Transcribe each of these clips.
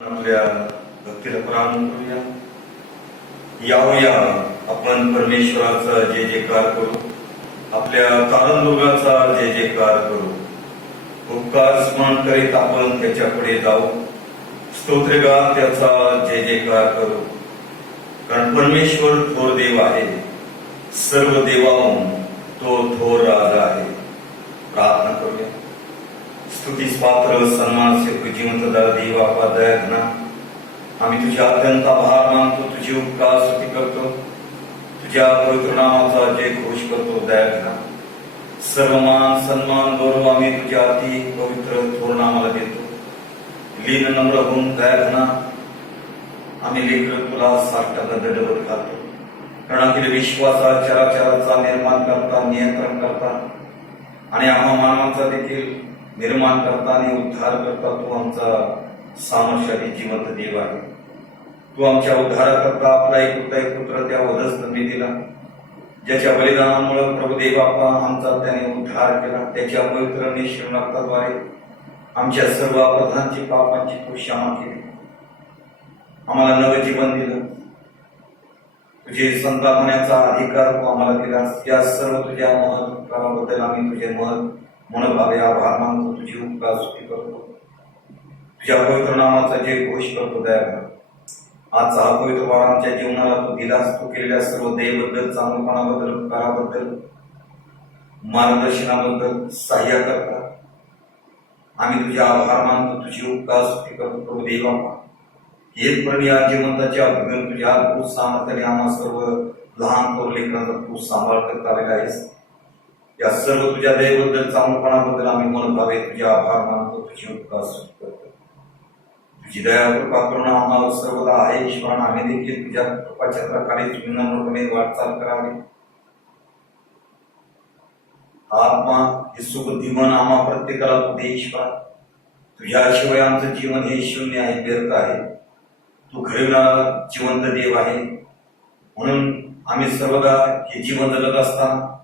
आपल्या भक्तीला प्रारंभ करूया. यावया आपण परमेश्वराचा जय जयकार करू, आपल्या तारणदुर्गाचा जय जयकार करू. उपकार स्मरण करीत आपण त्याच्यापुढे जाऊ, स्तोत्रगात त्याचा जय जयकार करू. कारण परमेश्वर थोर देव आहे, सर्व देवाहून तो थोर राजा आहे. प्रार्थना करूया. स्तुतीस पात्र सन्मानसे जिवंतदार देवा दया घना, आम्ही तुझ्या अत्यंत आभार मानतो, तुझी उपकार स्तुती करतो, तुझ्या पवित्र नामाचा जय घोष करतो. दया घना, सर्व मान सन्मान गौरव आम्ही तुझ्या अति पवित्र थोर नामाला देतो. लीन नम्र होऊन दया घना, आम्ही लेकर तुला साष्टांग दंडवत घालतो. कारण अखिल विश्वाचा चराचराचा निर्माण करता, नियंत्रण करता आणि आम्हा मानवाचा देखील निर्माण करता आणि उद्धार करता तू आमचा सामर्थ्याने जिवंत देव आहे. तू आमच्या उद्धाराकरता आपला एक पुत्र त्या वधस्तंभी दिला, ज्याच्या बलिदानामुळे प्रभुदेव बाप्पा आमचा त्याने उद्धार केला. त्याच्या पवित्र निश्चय रक्ताद्वारे आमच्या सर्व अपराधांची पापांची तू क्षमा केली, आम्हाला नवं जीवन दिलं. तुझे संतान होण्याचा अधिकार तू आम्हाला दिला. या सर्व तुझ्या महत्वाबद्दल आम्ही तुझे मनोभावे आभार मानतो, तुझी उपकार स्तुती करतो, तुझ्या पवित्र नामाचा जय घोष करतो. दया कर. आजचा हा पवित्र वार आमच्या जीवनाला तू दिलास. तू केलेल्या सर्व दयेबद्दल, चांगलपणाबद्दल, उपकाराबद्दल, मार्गदर्शनाबद्दल, सहाय्य करता आम्ही तुझे आभार मानतो, तुझी उपकार स्तुती करतो. प्रभू देवा, येतपर्यंत या जीवनाच्या अभिमान तुझ्या अद्भुत सामर्थ्याने आम्हा सर्व लहान थोर लेकरांचा तू सांभाळ करत आलेला आहेस. या सर्व तुझ्या दयेबद्दल, चांगलपणाबद्दल आम्ही मनोभावे तुझे आभार मानतो, तुझी उपकार स्तुती करतो. तुझी दया कृपा करुणा आम्हाला सर्वदा आहे. ईश्वरान आम्ही देखील तुझ्या कृपाछत्राखाली नम्रपणे वाटचाल करावी. आत्मा हे सुबुद्धिमान आम्हा प्रत्येकाला तू दे. ईश्वर, तुझ्याशिवाय आमचं जीवन हे शून्य आहे, व्यर्थ आहे. तू घडविणारा जिवंत देव आहे. म्हणून आम्ही सर्वदा हे जीवन जगत असताना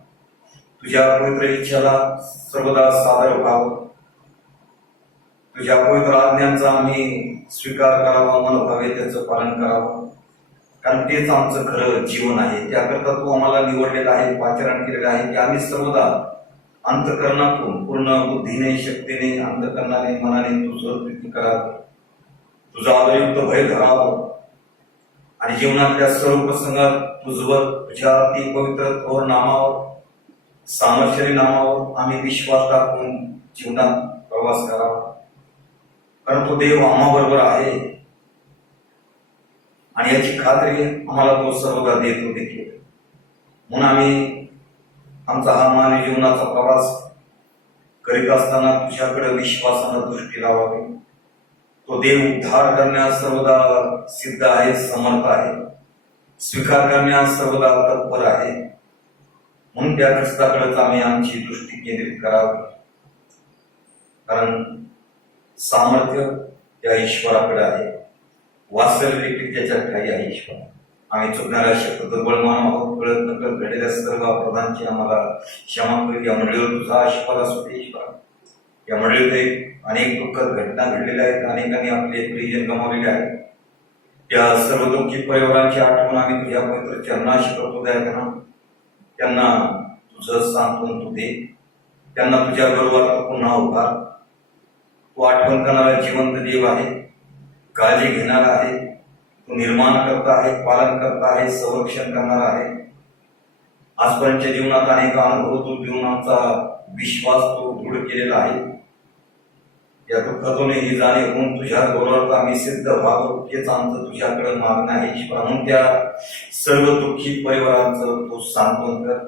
तुझ्या पवित्र इच्छेला सर्वदा सादर व्हावं, तुझ्या पवित्र आज्ञांचा आम्ही स्वीकार करावा, मनोभावे त्याचं पालन करावं. कारण तेच आमचं खरं जीवन आहे. त्याकरता तू आम्हाला निवडलेलं आहे, पाचारण केलेलं आहे की आम्ही सर्वदा अंतःकरणातून पूर्ण बुद्धीने, शक्तीने, अंतःकरणाने, मनाने तुझं प्रीती करावं, तुझं आदरयुक्त भय धरावं आणि जीवनातल्या सर्व प्रसंगात तुझवर, तुझ्या अति पवित्र थोर नामावर, सामर्थ्याने नामावर आम्ही विश्वास टाकून जीवनात प्रवास करावा. कारण तो देव आम्हाबरोबर आहे आणि याची खात्री आम्हाला तो सर्वदा देतो देखील. म्हणून आम्ही आमचा हा मानवी जीवनाचा प्रवास करीत असताना तुझ्याकडे विश्वासानं दृष्टी लावावी. तो देव उद्धार करण्यास सर्वदा सिद्ध आहे, समर्थ आहे, स्वीकार करण्यास सर्वदा तत्पर आहे. म्हणून त्या ख्रिस्ताकडेच आम्ही आमची दृष्टी केंद्रित करावी. कारण सामर्थ्य त्या ईश्वराकडे आहे, वास्तव्य देखील त्याच्या ठाई आहे. ईश्वर, आम्ही चुकणाऱ्या शक्य दुर्बळ मानव आहोत. कळत नकळत घडलेल्या सर्व अपराधांची आम्हाला क्षमा करू. या मंडळीवर तुझा आशीर्वाद असू दे. ईश्वर, या मंडळीत अनेक दुःखद घटना घडलेल्या आहेत, अनेकांनी आपले प्रियजन गमावलेले आहेत. त्या सर्व दुःखी परिवारांची आठवण आम्ही तुझ्या पवित्र चरणाशी करतो. दया करा, त्यांना तुझं सांत्वन तू दे, त्यांना तुझ्या बरोबर पुन्हा उभार. तू आठवण करणारा जिवंत देव आहे, काळजी घेणारा आहे, तू निर्माण करता आहे, पालन करता आहे, संरक्षण करणारा आहे. आजपर्यंतच्या जीवनात अनेक अनुभव तू देऊन आमचा विश्वास तू दृढ केलेला आहे. या दुःखातून ही जाणीव होऊन तुझ्या गौरवार्थ आम्ही सिद्ध व्हावं, हेच आमचं तुझ्याकडे मागणं आहे. म्हणून त्या सर्व दुःखी परिवारांचं तू सांत्वन कर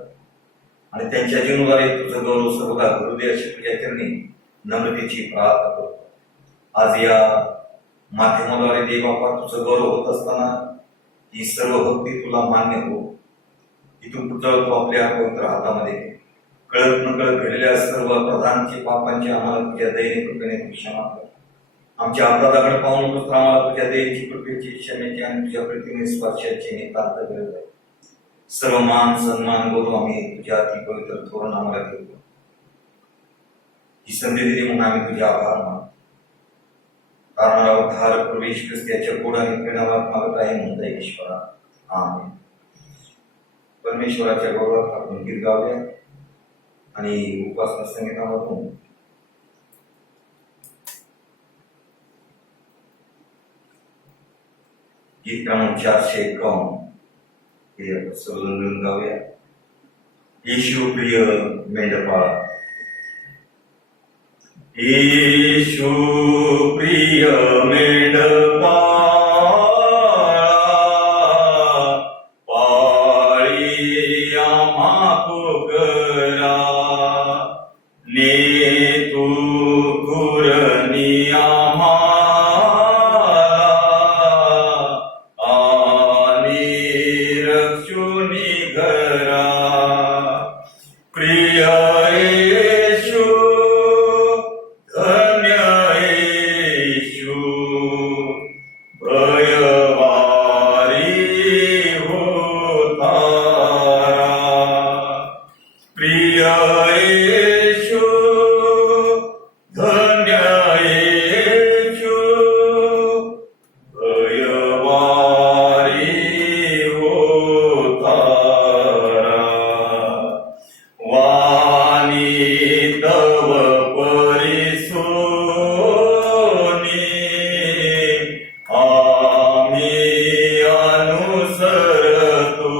आणि त्यांच्या जीवनाद्वारे तुझं गौरव सर्वदा घडू दे, अशी तुझ्या चरणी नम्रतेची प्रार्थना करतो. आज या माध्यमाद्वारे देवबापा तुझं गौरव होत असताना ही सर्व भक्ती तुला मान्य हो. इथून पुढं तू आपल्या पवित्र हातामध्ये कळत नकळत घडलेल्या सर्व प्रधानचे पापांचे आम्हाला तुझ्या दयेने कृपेने क्षमा कर. आमच्या अपराधाकडे पाहून नकोस, आम्हाला तुझ्या दयेची, कृपेची, क्षमेची आणि तुझ्या प्रतिमे स्पर्शाची नितांत गरज आहे. सर्व मान सन्मान गौरव आम्ही तुझ्या अति पवित्र थोर नामाला देतो. ही संधी दिली म्हणून आम्ही तुझे आभार मानतो. कारण उद्धार प्रवेश ख्रिस्त्याच्या गोडाने प्रेमात मागत आहे म्हणता ईश्वरा. आमेन. परमेश्वराच्या गौरवात आपण गीत गाऊया आणि उपासना संगीतामधून गीत क्रमांक 451 हे आपण सर्वजण मिळून गाऊया. येशू प्रिय मेंढपाळा. येशू प्रिय मेंढपाळा, पाळी आम्हा पोकरा, ने तू कुरणी आम्हाला, आणि रक्षुनी घरा. प्रिय येशू, धन्य येशू, भयवारी होतारा. प्रिय येशू, धन्य येशू, भयवारी होतारा. वाणी तव परिसोनी आम्ही अनुसरतो.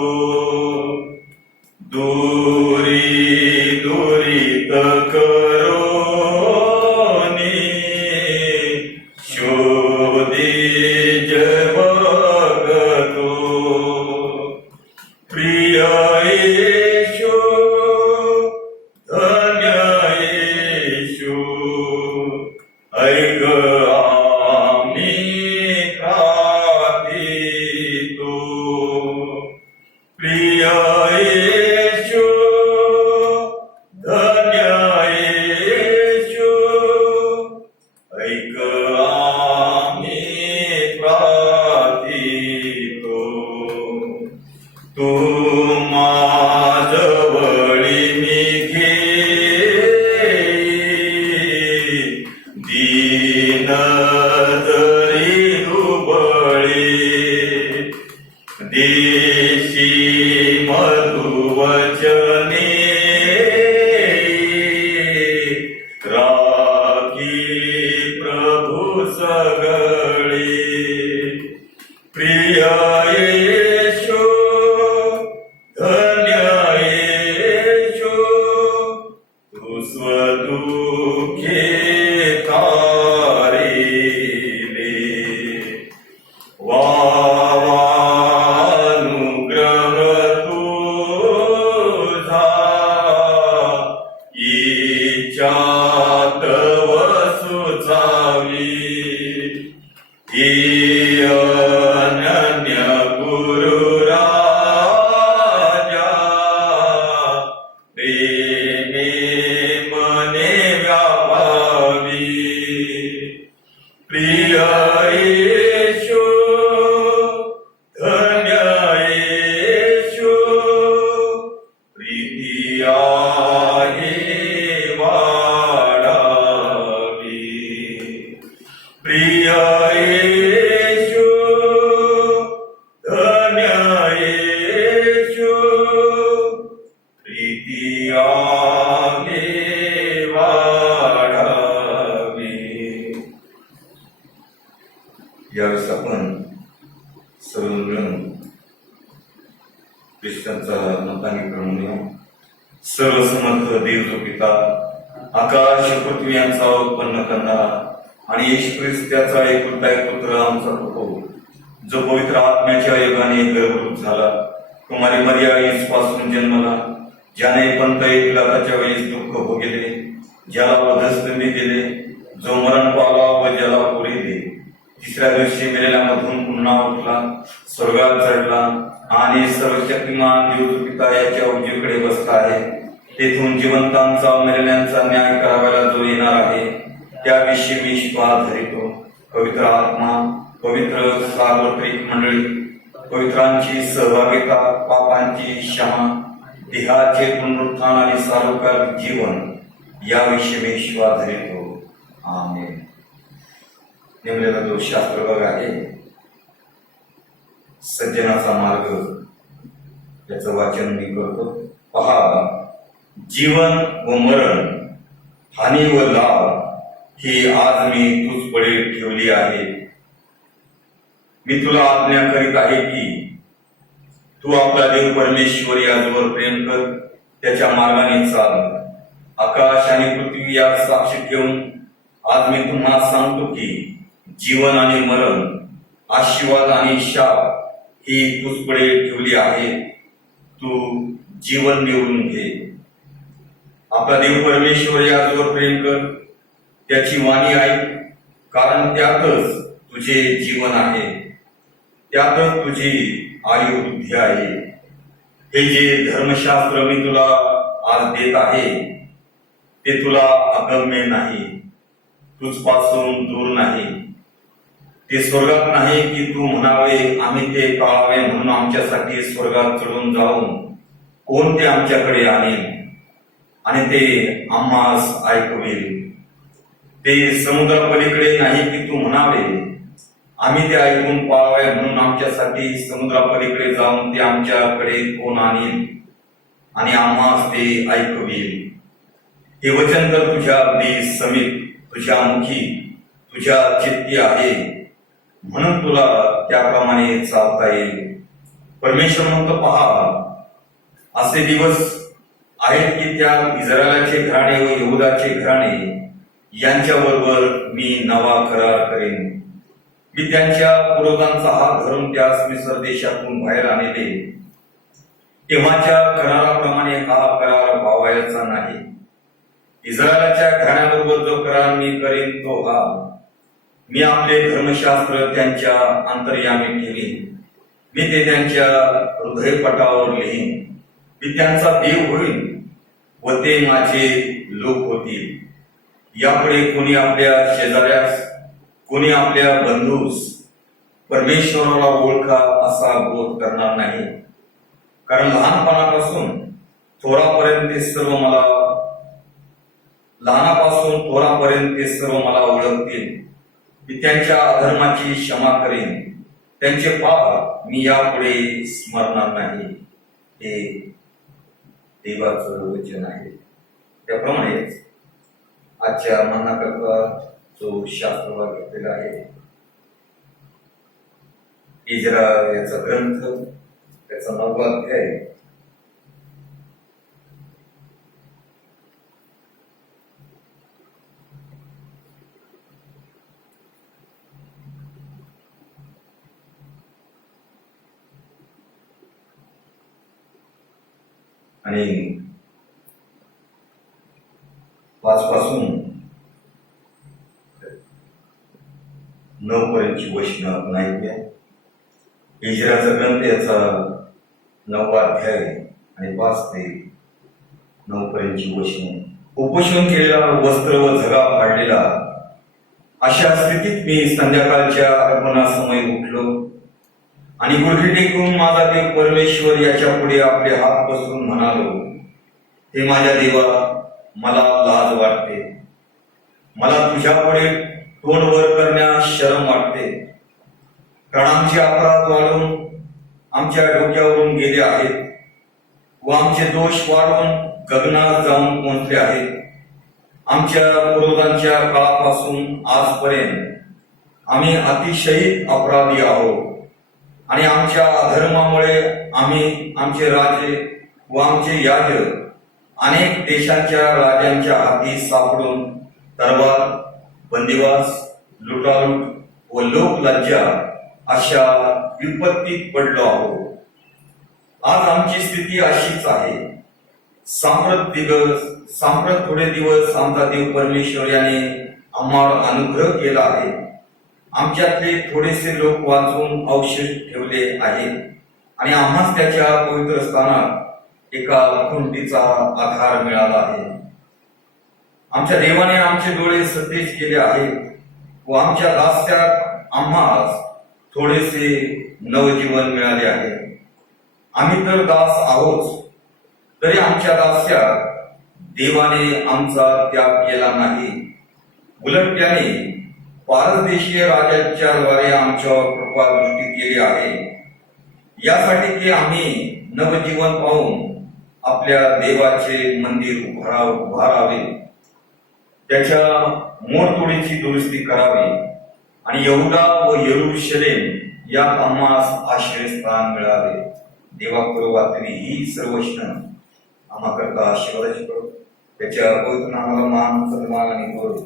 दुरी दुरीत करोनी शोधी जगतो. प्रिय येशू, धन्य येशू, ऐक आम्ही प्रार्थितो. प्रिय येशू, धन्य येशू, ऐक आम्ही प्रार्थितो. तू माझजवळी निघे, दीन जरी दुबळे, देशी मधुवचने, राखी प्रभू सगळे. प्रिय येशू, धन्य येशू, तू स्वदुःखे तारिले. वानुग्रह तुझा, इच्छा तव सुचावी. अनन्य गुरु राजा, प्रेमे मने व्यापावी. प्रिय येशू, धन्य येशू, प्रीती आहे वाढावी. प्रिय येशू, धन्य येशू, प्रीती आहे वाढावी. यावेळेस आपण सर्व मिळून ख्रिस्तांचा नतांगीकरण म्हणूया. सर्वसमर्थ देव जो पिता, आकाश पृथ्वी यांचा उत्पन्न करणारा आणि येशू ख्रिस्त त्याचा एकुलता एक पुत्र आमचा प्रभू, जो पवित्र आत्म्याच्या योगाने गर्भरूप झाला, कुमारी मरिया येशूपासून जन्मला, ज्याने पंत पिलाताच्या वेळेस दुःख भोगले, ज्याला वधस्तंभी दिले, जो मरण पावला व ज्याला पुढे दिले, तिसऱ्या दिवशी मेलेल्यामधून पुन्हा उठला, स्वर्गात चढला आणि सर्वशक्तिमान देव पिता याच्या उजवीकडे बसला आहे. तेथून जिवंतांचा मेलेल्यांचा न्याय करायला जो येणार आहे, त्याविषयी मी विश्वास धरितो. पवित्र आत्मा, पवित्र सार्वत्रिक मंडळी, पवित्रांची सहभागिता, पापांची क्षमा, देहाचे पुनरुत्थान आणि सार्वकालिक जीवन याविषयी मी विश्वास धरितो. आमेन. नेमलेला जो शास्त्र भाग आहे, सज्जनाचा मार्ग, याचं वाचन मी करतो. पहा, जीवन व मरण, हानी व लाभ ही आज मी तुझकडे ठेवली आहे. मी तुला आज्ञा करीत आहे की तू आपला देव परमेश्वर याजवर प्रेम कर, त्याच्या मार्गाने चाल. आकाश आणि पृथ्वी यात साक्ष ठेवून आज मी तुम्हाला सांगतो की जीवन आणि मरण, आशीर्वाद आणि शाप ही तुझकडे ठेवली आहे. तू जीवन निवडून घे. आपला देव परमेश्वर याजवर प्रेम कर, त्याची वाणी ऐक, कारण त्यातच तुझे जीवन आहे, त्यातच तुझी आयुर्वृद्धी आहे. हे जे धर्मशास्त्र मी तुला आज देत आहे ते तुला अगम्य नाही, तुझपासून दूर नाही. ते स्वर्गात नाही की तू म्हणावे आम्ही ते टाळावे म्हणून आमच्यासाठी स्वर्गात चढून जाऊन कोण ते आमच्याकडे आणेल आणि ते आम्हास ऐकवेल. ते समुद्रापलीकडे नाही की तू म्हणावे आम्ही ते ऐकून पाळावे म्हणून आमच्यासाठी समुद्रापलीकडे जाऊन ते आमच्याकडे कोण आणेल आणि आम्हास ते ऐकवेल. हे वचन तर तुझ्या अगदी समीप, तुझ्या मुखी, तुझ्या चित्ती आहे, म्हणून तुला त्याप्रमाणे चालता येईल. परमेश्वर म्हणतो, पहा, असे दिवस आहेत की त्या इस्रायलाचे घराणे व यहूदाचे घराणे यांच्याबरोबर मी नवा करार करेन. मी त्यांच्या पूर्वजांचा हात धरून त्यास मिस्र देशातून बाहेर आणले. तेव्हाच्या कराराप्रमाणे हा करार व्हावयाचा नाही. इस्रायलाच्या घराण्याबरोबर जो करार मी करेन तो हा, मी आपले धर्मशास्त्र त्यांच्या अंतर्यामी ठेवीन. मी ते त्यांच्या हृदयपटावर लिहीन. मी त्यांचा देव होईल व ते माझे लोक होतील. यापुढे कोणी आपल्या शेजाऱ्यास, कोणी आपल्या बंधूस परमेश्वराला ओळखा असा बोध करणार नाही, कारण लहानापासून थोरापर्यंत ते सर्व मला ओळखतील. मी त्यांच्या अधर्माची क्षमा करेन, त्यांचे पाप मी यापुढे स्मरणार नाही. हे देवाचं वचन आहे. त्याप्रमाणेच आजच्या मनाकरता जो शास्त्र घेतलेला आहे, इजरा याचा ग्रंथ, त्याचा 9वा अध्याय, आणि 5 पासून 9 पर्यंतची वचनं नाही. इजराचा ग्रंथ याचा 9वा अध्याय आणि 5 ते 9 पर्यंतची वचनं. उपोषण केलेला, वस्त्र व झगा फाडलेला, अशा स्थितीत मी संध्याकाळच्या अर्पणासमयी उठलो आणि गुडघे टेकून माझा देव परमेश्वर याच्या पुढे आपले हात पसरून म्हणालो, हे माझ्या देवा, मला लाज वाटते. मला तुझ्यापुढे तोंड वर करण्यास शरम वाटते, कारण आमचे अपराध वाढून आमच्या डोक्यावरून गेले आहेत व आमचे दोष वाढून गगनात जाऊन पोहोचले आहेत. आमच्या पूर्वजांच्या काळापासून आजपर्यंत आम्ही अतिशय अपराधी आहोत आणि आमच्या अधर्मामुळे आम्ही, आमचे राजे व आमचे याजक अनेक देशांच्या राजांच्या हाती सापडून तरवार, बंदिवास, लुटालूट व लोकलज्जा अशा विपत्तीत पडलो आहोत. आज आमची स्थिती अशीच आहे. सांप्रत थोडे दिवस आमचा देव परमेश्वर याने आम्हाला अनुग्रह केला आहे. आमच्यातले थोडेसे लोक वाचून अवशेष ठेवले आहेत आणि आम्हास त्याच्या पवित्र स्थानात एका खुंटीचा आधार मिळाला आहे. आमच्या देवाने आमचे डोळे सतेज केले आहेत व आमच्या दास्यात आम्हास थोडेसे नवजीवन मिळाले आहे. आम्ही तर दास आहोत, तरी आमच्या दास्यात देवाने आमचा त्याग केला नाही. उलट त्याने पारदेशीय राजाच्या द्वारे आमच्यावर कृपा दृष्टी केली आहे, यासाठी की आम्ही नवजीवन पाहून आपल्या देवाचे मंदिर उभारावे, त्याच्या मोडतोडीची दुरुस्ती करावी आणि यहुदा व यरूशलेम या आम्हास आश्रयस्थान मिळावे. देवा करू तुम्ही ही सर्व क्षण आम्हा करता आशीर्वादाची करू. त्याच्या पवित्र नामाला मान सन्मान आणि गौरव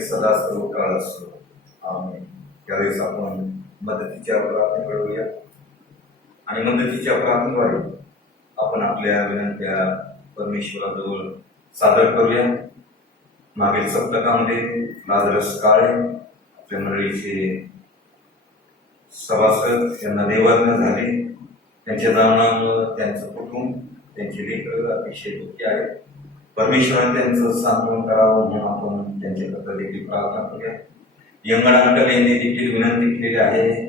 सदा सर्व काळ असतो. आमेन. त्यावेळेस आपण मदतीच्या प्रार्थना करूया आणि मदतीच्या प्रार्थनेद्वारे आपण आपल्या विनंत्या परमेश्वराजवळ सादर करूया. मागील सप्तकामध्ये लाजरस काळे आपल्या मंडळीचे सभासद यांना देवाज्ञा झाली. त्यांच्या जाण्यामुळे त्यांचं कुटुंब, त्यांचे लेकर अतिशय दुःखी आहे. परमेश्वराने त्यांचं सांत्वन करावं म्हणून आपण त्यांच्याकरता देखील प्रार्थना करूया. यंगण अंकल यांनी देखील विनंती केलेली आहे,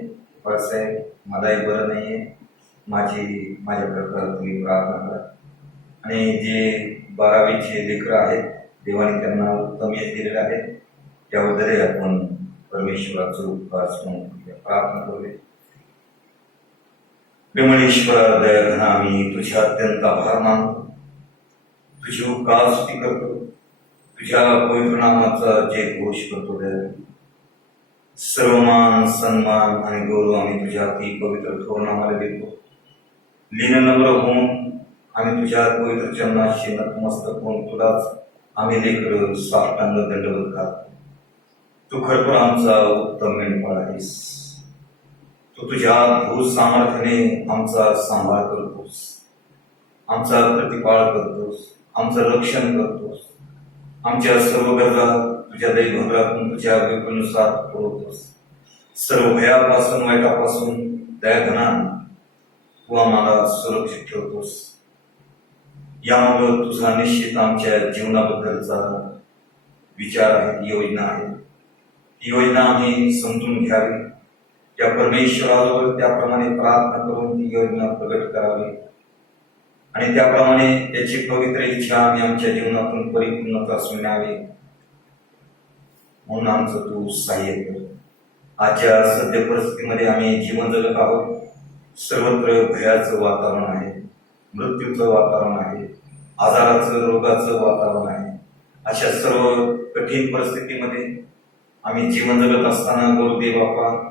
साहेब मलाही बरं नाहीये, माझ्याकरता तुम्ही प्रार्थना करा. आणि जे 12वीचे लेकरं आहेत, देवाने त्यांना उत्तम यश दिलेले आहे, त्याबद्दलही आपण परमेश्वराचं उपकार प्रार्थना करूया. प्रेमळेश्वरा दयाघना, आम्ही तुझ्या अत्यंत आभार मानतो, तुझी उपकार स्तुती करतो, तुझ्या पवित्र नामाचा जे घोष करतो. सर्व मान सन्मान आणि गौरव आम्ही तुझ्या अति पवित्र थोर नामाला देतो. लीन नम्र होऊन आम्ही तुझ्या पवित्र चरणाशी नतमस्तक होऊन तुलाच आम्ही लेकर साष्टांग दंडवत घालतो. तू खरखर आमचा उत्तम मेंढपाळ आहेस. तू तुझ्या धूर सामर्थ्याने आमचा सांभाळ करतोस, आमचा प्रतिपाळ करतोस, आमचं रक्षण करतोस. आमच्या सर्व गरजा तुझ्या दैवभरातून तुझ्या विपुलनुसार पुरवतोस. सर्व भयापासून वाईटापासून दयाघना तू आम्हाला सुरक्षित ठेवतोस. यामुळे तुझा निश्चित आमच्या जीवनाबद्दलचा विचार आहे, योजना आहे. ती योजना आम्ही समजून घ्यावी, त्या परमेश्वराजवळ त्याप्रमाणे प्रार्थना करून ती योजना प्रगट करावी आणि त्याप्रमाणे त्याची पवित्र इच्छा आम्ही आमच्या जीवनातून परिपूर्णता न्यावी म्हणून आमचं तू सहाय्य कर. आजच्या सध्या परिस्थितीमध्ये आम्ही जीवन जगत आहोत. सर्वत्र भयाचं वातावरण आहे, मृत्यूचं वातावरण आहे, आजाराचं रोगाचं वातावरण आहे. अशा सर्व कठीण परिस्थितीमध्ये आम्ही जीवन जगत असताना गुरुदेव बापा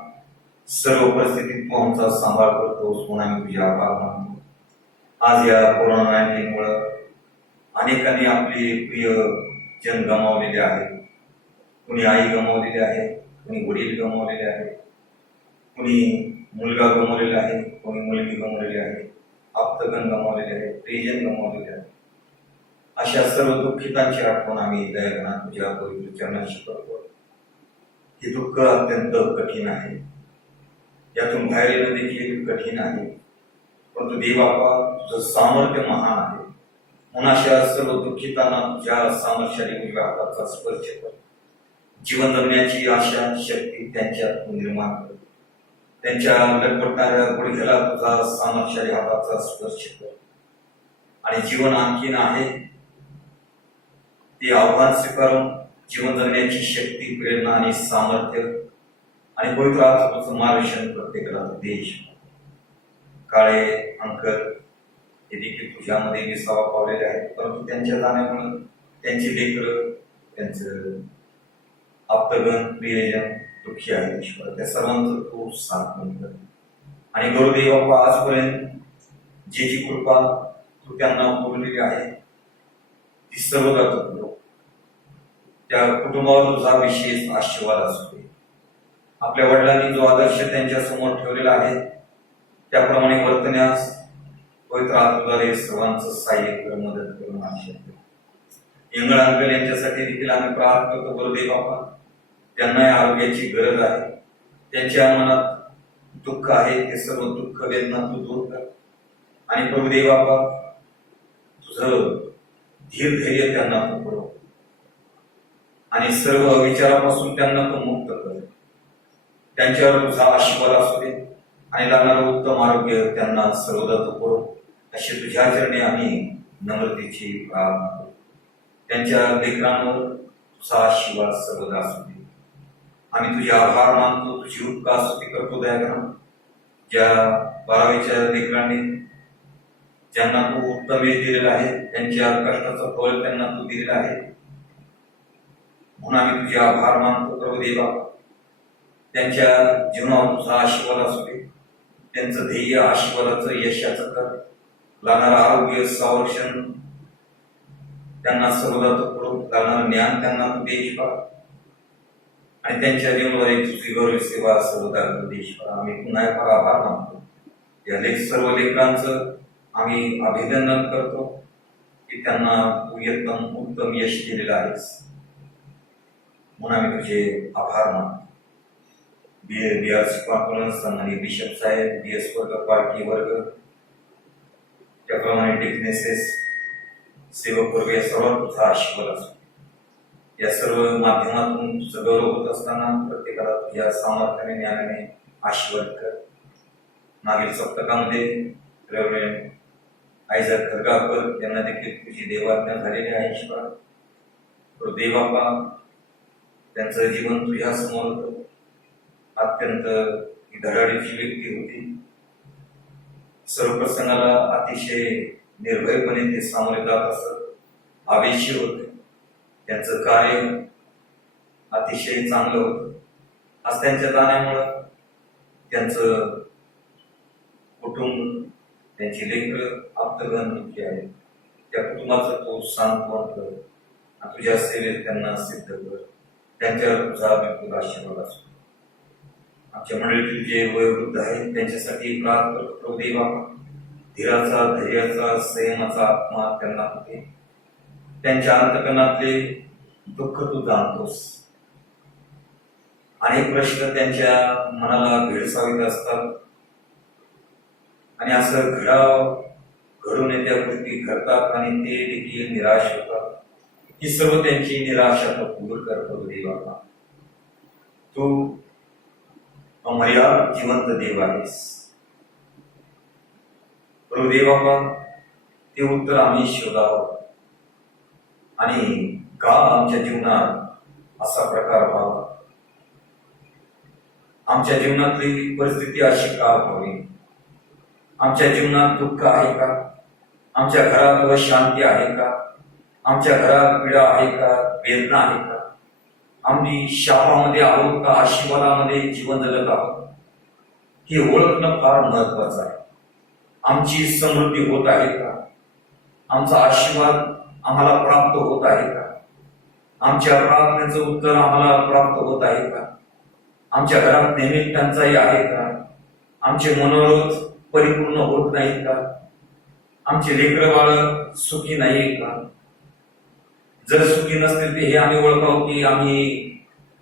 सर्व परिस्थितीत तू आमचा सांभाळ करतोस म्हणून आम्ही तुझे आभार मानतो. आज या कोरोना-19 मुळे अनेकांनी आपले प्रिय जन गमावलेले आहेत. कुणी आई गमावलेली आहे, कुणी वडील गमावलेले आहे, कुणी मुलगा गमावलेला आहे, कोणी मुलगी गमावलेली आहे, आप्तगण गमावलेले आहे, प्रियजन गमावलेले आहे. अशा सर्व दुःखितांची आठवण आम्ही दयाघना तुझ्या पवित्र चरणाशी करतो. हे दुःख अत्यंत कठीण आहे, यातून बाहेर येणं देखील कठीण आहे. परंतु देवापा तुझं सामर्थ्य महान आहे म्हणून अशा सर्व दुःखितांना तुझ्या सामर्थ्याने तुझ्या हाताचा स्पर्श कर. जीवन जगण्याची आशा शक्ती त्यांच्यात निर्माण कर. त्यांच्या लटपटणाऱ्या गुडघ्याला तुझा सामर्थ्याने हाताचा स्पर्श कर. आणि जीवन आणखीन आहे ते आव्हान स्वीकारून जीवन जगण्याची शक्ती, प्रेरणा आणि सामर्थ्य आणि पवित्र आत्म्याचं मार्गदर्शन प्रत्येकाला देश. काळे अंकल हे देखील तुझ्यामध्ये विसावा पावलेले आहेत, परंतु त्यांच्या जाण्यामुळे त्यांची लेकरं, त्यांचं आप्तगण, प्रियजन दुःखी आहे. ईश्वर त्या सर्वांचं तू सांत्वन कर. आणि गुरुदेव बाप्पा आजपर्यंत जी कृपा तू त्यांना पुरवलेली आहे ती सर्व करतो. त्या कुटुंबावर तुझा विशेष आशीर्वाद असतो. आपल्या वडिलांनी जो आदर्श त्यांच्या समोर ठेवलेला आहे त्याप्रमाणे वर्तण्यास पवित्र आत्म्याद्वारे सर्वांचं सहाय्य कर, मदत करून आशीर्वाद. इंगळ अंकल यांच्यासाठी देखील आम्ही प्रार्थना करतो. गुरुदेव बाप्पा त्यांना आरोग्याची गरज आहे, त्यांच्या मनात दुःख आहे, ते सर्व दुःख वेदना तू दूर कर. आणि प्रभुदेव बाप्पा तुझं धीर धैर्य त्यांना तू पुरव आणि सर्व विचारापासून त्यांना तू मुक्त कर. त्यांच्यावर तुझा आशीर्वाद असू दे आणि लागणारं उत्तम आरोग्य त्यांना सर्वदा तू पुरव अशी तुझ्या चरणी आम्ही नम्रतेची प्रार्थना करू. त्यांच्या लेकरांवर तुझा आशीर्वाद सर्वदा असू दे. आम्ही तुझे आभार मानतो, तुझी उपकार स्तुती करतो दयाघराम. ज्या 12वीच्या लेकरांनी ज्यांना तू उत्तम यश दिलेला आहे, त्यांच्या कष्टाचं फळ त्यांना तू दिलेलं आहे, म्हणून आम्ही तुझे आभार मानतो प्रभू देवा. त्यांच्या जीवनावर तुझा आशीर्वाद असू दे. त्यांचं ध्येय आशीर्वादाचं, यशाचं कर. लागणारं आरोग्य, संरक्षण त्यांना सर्वदा तू करू. लागणारं ज्ञान त्यांना तू देश पा. आणि त्यांच्या जीवनावर एक तुझी गौरव सेवा सर्वदा देश पा. आम्ही पुन्हा एक आभार मानतो. या सर्व लेकरांचं आम्ही अभिनंदन करतो की त्यांना तू एकदम उत्तम यश दिलेलं आहेस, म्हणून आम्ही तुझे आभार मानतो. BRC कॉन्फरन्स आणि बिशप साहेब, BS वर्ग, पालखी वर्ग, त्याप्रमाणे टेक्नेसेस, सेवक वर्ग, या सर्वांचा तुझा आशीर्वाद असतो. या सर्व माध्यमातून तुझं गौरव होत असताना प्रत्येकाला तुझ्या सामर्थ्याने, ज्ञानाने आशीर्वाद कर. मागील सप्तकामध्ये रेव्हरंड आयझॅक खरगावकर यांना देखील तुझी देवाज्ञा झालेली आहे ईश्वर. देवापा त्यांचं जीवन तुझ्या समोर होतं. अत्यंत धडाडीची व्यक्ती होती. सर्व प्रसंगाला अतिशय निर्भयपणे ते सामोरे जात असत. आवेशीर होते. त्यांचं कार्य अतिशय चांगलं होतं. आज त्यांच्या जाण्यामुळं त्यांचं कुटुंब, त्यांची लेकरं, आप्तगण जे आहे, त्या कुटुंबाचं तो सांत्वन कर. तुझ्या सेवेत त्यांना सिद्ध कर. त्यांच्यावर तुझा बिलकुल आशीर्वाद असतो. आमच्या मंडळीतील जे वयोवृद्ध आहेत त्यांच्यासाठी प्रार्थना करतो देवा. धीराचा, धैर्याचा, संयमाचा आत्मा त्यांना होते. त्यांच्या अंतकरणातले दुःख तू जाणतोस. अनेक प्रश्न त्यांच्या मनाला भेडसावीत असतात आणि असं घडून त्या गोष्टी घडतात आणि ते देखील निराश होतात. ही सर्व त्यांची निराशा दूर करतो देवा. तू अमर्याद जिवंत देव आहेस प्रभू देवा. ते उत्तर आम्ही शोधावं आणि का आमच्या जीवनात असा प्रकार व्हावा. आमच्या जीवनातली परिस्थिती अशी का व्हावी. आमच्या जीवनात दुःख आहे का. आमच्या घरात अशांती आहे का. आमच्या घरात पीडा आहे का, वेदना आहे का. आम्ही शापामध्ये आहोत का आशीर्वादामध्ये जीवन जगत आहोत, हे ओळखणं फार महत्वाचं आहे. आमची समृद्धी होत आहे का. आमचा आशीर्वाद आम्हाला प्राप्त होत आहे का. आमच्या प्रार्थनेचं उत्तर आम्हाला प्राप्त होत आहे का. आमच्या घरात नेहमी टंचाई आहे का. आमचे मनोरथ परिपूर्ण होत नाहीत का. आमचे लेकरं बाळ सुखी नाहीये का. जर सुखी नसतील ते हे आम्ही ओळखावं की आम्ही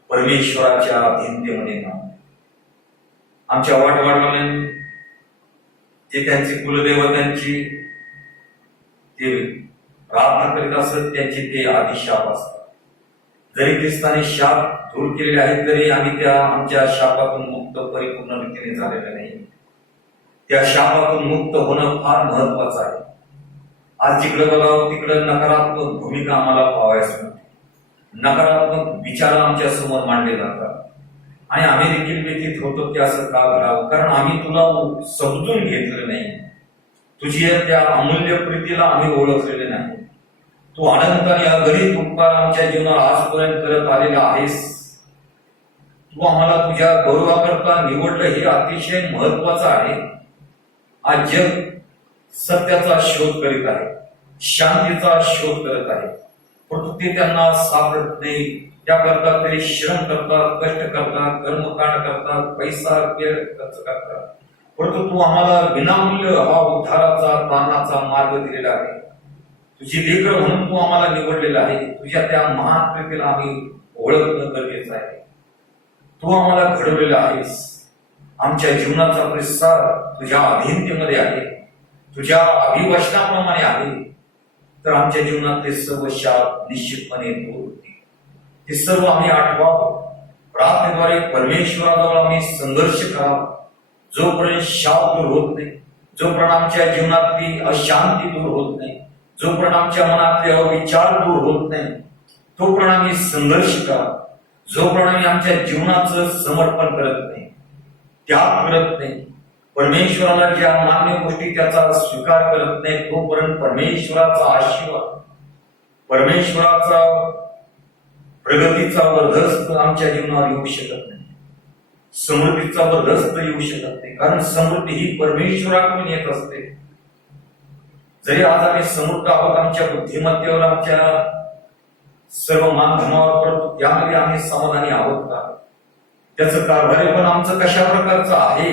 परमेश्वराच्या अधीनतेमध्ये नाहीत. आमच्या वाटवाडवाल्यांनी जे त्यांची कुलदेवतांची ते प्रार्थना करीत असत त्यांचे ते आदिशाप असतात. जरी ख्रिस्ताने शाप दूर केलेले आहेत तरी आम्ही त्या आमच्या शापातून मुक्त परिपूर्ण रीतीने झालेले नाही. त्या शापातून मुक्त होणं फार महत्वाचं आहे. आज जिकडे बघावं तिकडे नकारात्मक भूमिका आम्हाला पाहावयास मिळते. नकारात्मक विचार आमच्या समोर मांडले जातात आणि आम्ही देखील व्यथित होतो की असं का घडावं. कारण आम्ही तुला समजून घेतलं नाही. तुझी त्या अमूल्य प्रीतीला आम्ही ओळखलेले नाही. तू अनंत आणि अगणित उपकार आमच्या जीवनात आजपर्यंत करत आलेला आहेस. तू आम्हाला तुझ्या गौरवाकरता निवडलं हे अतिशय महत्वाचं आहे. आज जग सत्याचा शोध करीत आहे, शांतीचा शोध करत आहे, परंतु ते त्यांना सापडत नाही. त्याकरता ते श्रम करतात, कष्ट करतात, कर्मकांड करतात, पैसा खर्च करतात, परंतु तू आम्हाला विनामूल्य हा उद्धाराचा तारणाचा मार्ग दिलेला आहे. तुझी लेकर म्हणून तू आम्हाला निवडलेला आहे. तुझ्या त्या महान प्रीतीला आम्ही ओळखणं गरजेचं आहे. तू आम्हाला घडवलेला आहेस. आमच्या जीवनाचा प्रसार तुझ्या अधीनतेमध्ये आहे, तुझ्या अभिवचनाप्रमाणे आहे. तर आमच्या जीवनातले सर्व शाप निश्चितपणे दूर होतील. हे सर्व आम्ही आठवावं. प्रार्थनेद्वारे परमेश्वराजवळ आम्ही संघर्ष करावा. जोपर्यंत शाप दूर होत नाही, जोपर्यंत आमच्या जीवनातली अशांती दूर होत नाही, जोपर्यंत आमच्या मनातले अविचार दूर होत नाही, तोपर्यंत आम्ही संघर्ष करावा. जोपर्यंत आम्ही आमच्या जीवनाचं समर्पण करत नाही, त्याग करत नाही, परमेश्वराला ज्या मान्य गोष्टी त्याचा स्वीकार करत नाही, तोपर्यंत परमेश्वराचा आशीर्वाद, परमेश्वराचा प्रगतीचा वर्धस्त आमच्या जीवनावर येऊ शकत नाही, समृद्धीचा वर्धस्त येऊ शकत नाही. कारण समृद्धी ही परमेश्वराकडून येत असते. जरी आज आम्ही समृद्ध आहोत आमच्या बुद्धिमत्तेवर, आमच्या सर्व मानधनावर, परंतु त्यामध्ये आम्ही समाधानी आहोत का? त्याचं कारभारी पण आमचं कशा प्रकारचं आहे?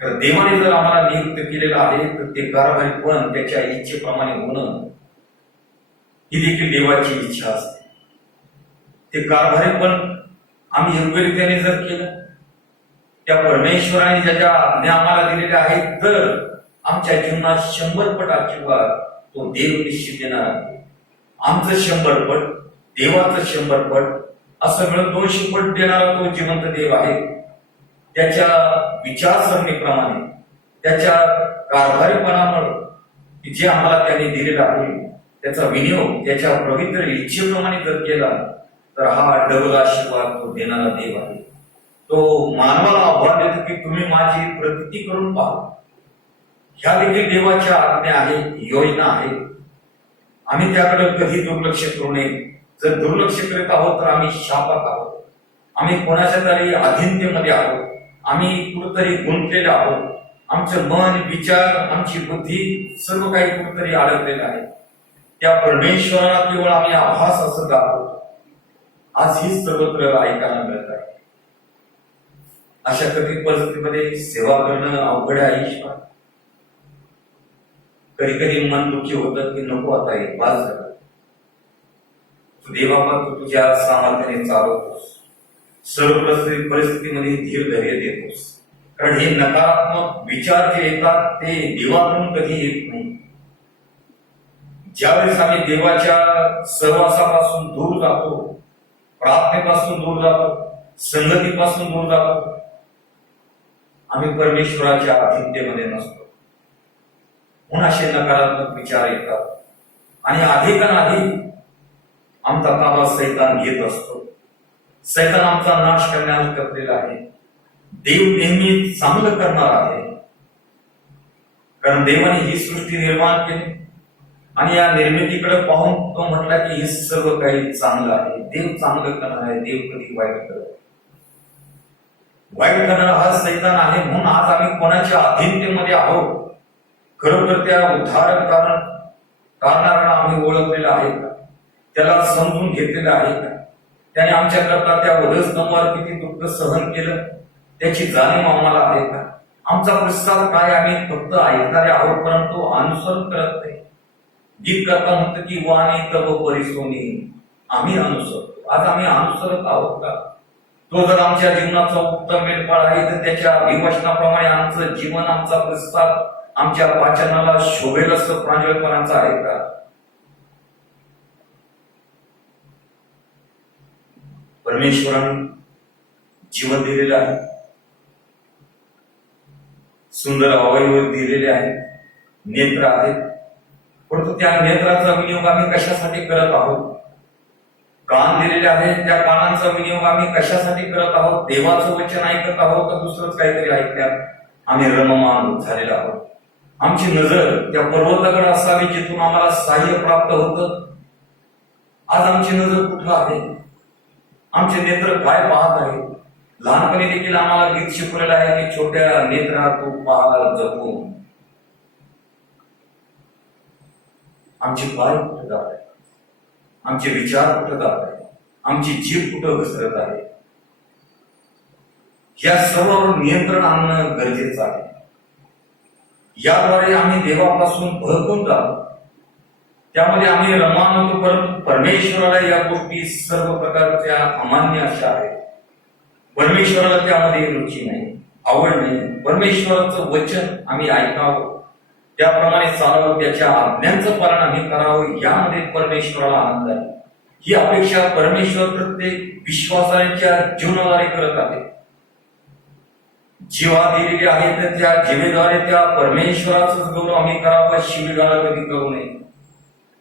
कारण देवाने जर आम्हाला नियुक्त केलेलं आहे तर ते कारभारी पण त्याच्या इच्छेप्रमाणे होणं ही देखील देवाची इच्छा असते. ते कारभारी पण आम्ही योग्यरित्याने जर केलं, त्या परमेश्वराने ज्या आज्ञा आम्हाला दिलेल्या आहेत, तर आमच्या जीवनात 100 पट आशीर्वाद तो देव निश्चित देणार आहे. आमचं 100 पट, देवाचं 100 पट, असं मिळून 200 पट देणारा तो जिवंत देव आहे. त्याच्या विचारसरणीप्रमाणे, त्याच्या कारभारीपणामुळे जे आम्हाला त्याने दिलेला आहे, त्याचा विनियोग त्याच्या पवित्र इच्छेप्रमाणे जर केला तर हा डबल आशीर्वाद तो देणारा देव आहे. तो मानवाला आव्हान देतो की तुम्ही माझी प्रतीती करून पहा. ह्या देखील देवाच्या आज्ञा आहे, योजना आहे. आम्ही त्याकडे कधी दुर्लक्ष करू नये. जर दुर्लक्ष करीत आहोत तर आम्ही शापात आहोत, आम्ही कोणाच्या तरी अधीनतेमध्ये आहोत, आम्ही कुठेतरी गुंतलेले आहोत. आमचं मन, विचार, आमची बुद्धी सर्व काही कुठेतरी अडकलेलं आहे. त्या परमेश्वराला केवळ आम्ही आभास असत आहोत. आज ही सर्वत्र ऐकायला मिळत आहे. अशा कठीण परिस्थितीमध्ये सेवा करणं अवघड आहे. ईश्वर, कधी कधी मन दुःखी होतं की नको आता हे बास झालं. तू देवाला तू तुझ्या सामर्थ्याने चालवतोस, सर्व परिस्थितीमध्ये धीर धैर्य देतोस. कारण हे नकारात्मक विचार जे येतात ते देवाकडून कधी येत नाही. ज्यावेळेस आम्ही देवाच्या सहवासापासून दूर जातो, प्रार्थनेपासून दूर जातो, संगतीपासून दूर जातो, आम्ही परमेश्वराच्या अधीनतेमध्ये नसतो. म्हणून असे नकारात्मक विचार येतात आणि अधिकाधिक आमचा ताबा सैतान घेत असतो. सैतान आमचा नाश करण्यास कपलेला आहे. देव नेहमी चांगलं करणार आहे, कारण देवाने ही सृष्टी निर्माण केली आणि या निर्मितीकडे पाहून तो म्हटला की हे सर्व काही चांगलं आहे. देव चांगलं करणार आहे, देव कधी वाईट करत. वाईट करणारा हा सैतान आहे. म्हणून आज आम्ही कोणाच्या अधीनतेमध्ये आहोत? खरोखर त्या उद्धारक कारणाला आम्ही ओळखलेला आहे का? त्याला समजून घेतलेलं आहे का? त्याने आमच्याकरता त्या वधस्तंभावर किती दुःख सहन केलं त्याची जाणीव आम्हाला आहे का? आमचा प्रतिसाद काय? आम्ही फक्त ऐकणारे आहोत, परंतु अनुसरण करत नाही. गीतकर्ता म्हणतं की वाणी तब परिसोनी, आम्ही अनुसरतो. आज आम्ही अनुसरत आहोत का? तो जर आमच्या जीवनाचा उत्तम मेळपाळ आहे तर त्याच्या अभिवचनाप्रमाणे आमचं जीवन, आमचा प्रतिसाद आमच्या वाचनाला शोभेल असं प्रांजळपणाचा आहे का? परमेश्वराने जीवन दिलेलं आहे, सुंदर अवयव दिलेले आहेत, नेत्र आहेत, परंतु त्या नेत्राचा विनियोग आम्ही कशासाठी करत आहोत? कान दिलेले आहेत, त्या कानांचा विनियोग आम्ही कशासाठी करत आहोत? देवाचं वचन ऐकत आहोत का दुसरंच काहीतरी ऐकण्यात आम्ही रममान झालेलो आहोत? आमची नजर त्या पर्वताकडे असावी जिथून आम्हाला सहाय्य प्राप्त होतं. आज आमची नजर कुठं आहे? आमचे नेत्र काय पाहत आहे? लहानपणी देखील आम्हाला गीत शिकवलेलं आहे की छोट्या नेत्रा तू पाहा जपून. आमची पाय कुठे जात आहे? आमचे विचार कुठे जात आहे? आमची जीभ कुठं घसरत आहे? या सर्वांवर नियंत्रण आणणं गरजेचं आहे. याद्वारे आम्ही देवापासून भरकून जातो, त्यामध्ये आम्ही रमान होतो, परंतु परमेश्वराला या गोष्टी सर्व प्रकारच्या अमान्य अशा आहेत. परमेश्वराला त्यामध्ये रुची नाही, आवड नाही. परमेश्वराचं वचन आम्ही ऐकावं, त्याप्रमाणे चालावं, त्याच्या आज्ञांचं पालन आम्ही करावं, यामध्ये परमेश्वराला आनंद आहे. ही अपेक्षा परमेश्वर प्रत्येक विश्वासाच्या जीवनाद्वारे करत आहे. जीवा दिलेली आहे तर त्या जीवेद्वारे त्या परमेश्वराचाच गौरव आम्ही करावा. शिवीगाळा कधी करू नये,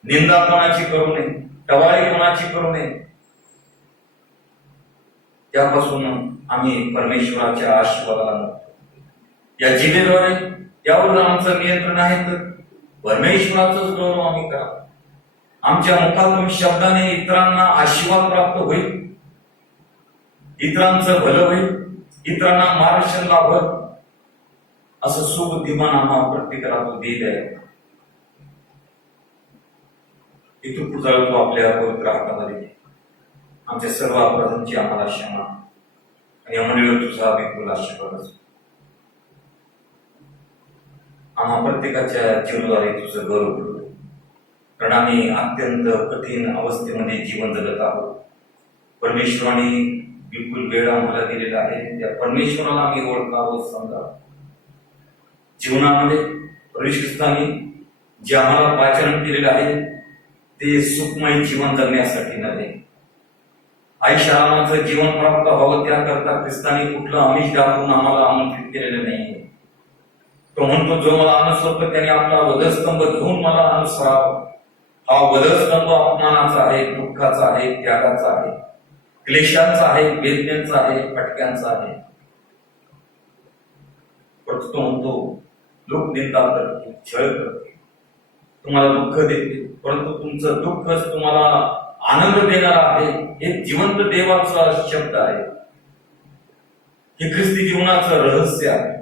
निंदा कोणाची करू नये, टवाळी कोणाची करू नये. त्यापासून आम्ही परमेश्वराच्या आशीर्वादाला मिळतो. या जिभेद्वारे त्यावर आमचं नियंत्रण आहे, तर परमेश्वराचाच गौरव आम्ही करा. आमच्या मुखातून शब्दाने इतरांना आशीर्वाद प्राप्त होईल, इतरांचं भलं होईल, इतरांना मार्गदर्शन लाभल, असं सुबुद्धिमान आम्हाला प्रत्येकाला तो देत आहे. इथून पुढचा तो आपल्या पवित्र हातामध्ये घे. आमच्या सर्व अपराधांची आम्हाला क्षमा आणि या मंडळीवर तुझा बिलकुल आशीर्वाद असो. आम्हा प्रत्येकाच्या जीवनाद्वारे तुझं गौरव करतो, कारण आम्ही अत्यंत कठीण अवस्थेमध्ये जीवन जगत आहोत. परमेश्वराने बिलकुल वेळ आम्हाला दिलेला आहे, त्या परमेश्वराला आम्ही ओळखावं, समजा. जीवनामध्ये ख्रिस्ताने जे आम्हाला वाचन केलेलं आहे ते सुखमय जीवन जगण्यासाठी नव्हे, आयुष्याचं जीवन प्राप्त व्हावं त्याकरता ख्रिस्ताने कुठलं आमिष दाखवून आम्हाला आमंत्रित केलेलं नाही. तो म्हणतो, जो मला अनुसरतो त्याने आपला वधस्तंभ घेऊन मला अनुसरावं. हा वधस्तंभ अपमानाचा आहे, दुःखाचा आहे, त्यागाचा आहे, क्लेशांचा आहे, वेदनेचा आहे, फटक्यांचा आहे. परंतु तो म्हणतो, लोक निंदा करते, छळ करते, तुम्हाला दुःख देते, परंतु तुमचं दुःखच तुम्हाला आनंद देणार आहे. हे जिवंत देवाचा शब्द आहे. हे ख्रिस्ती जीवनाचं रहस्य आहे.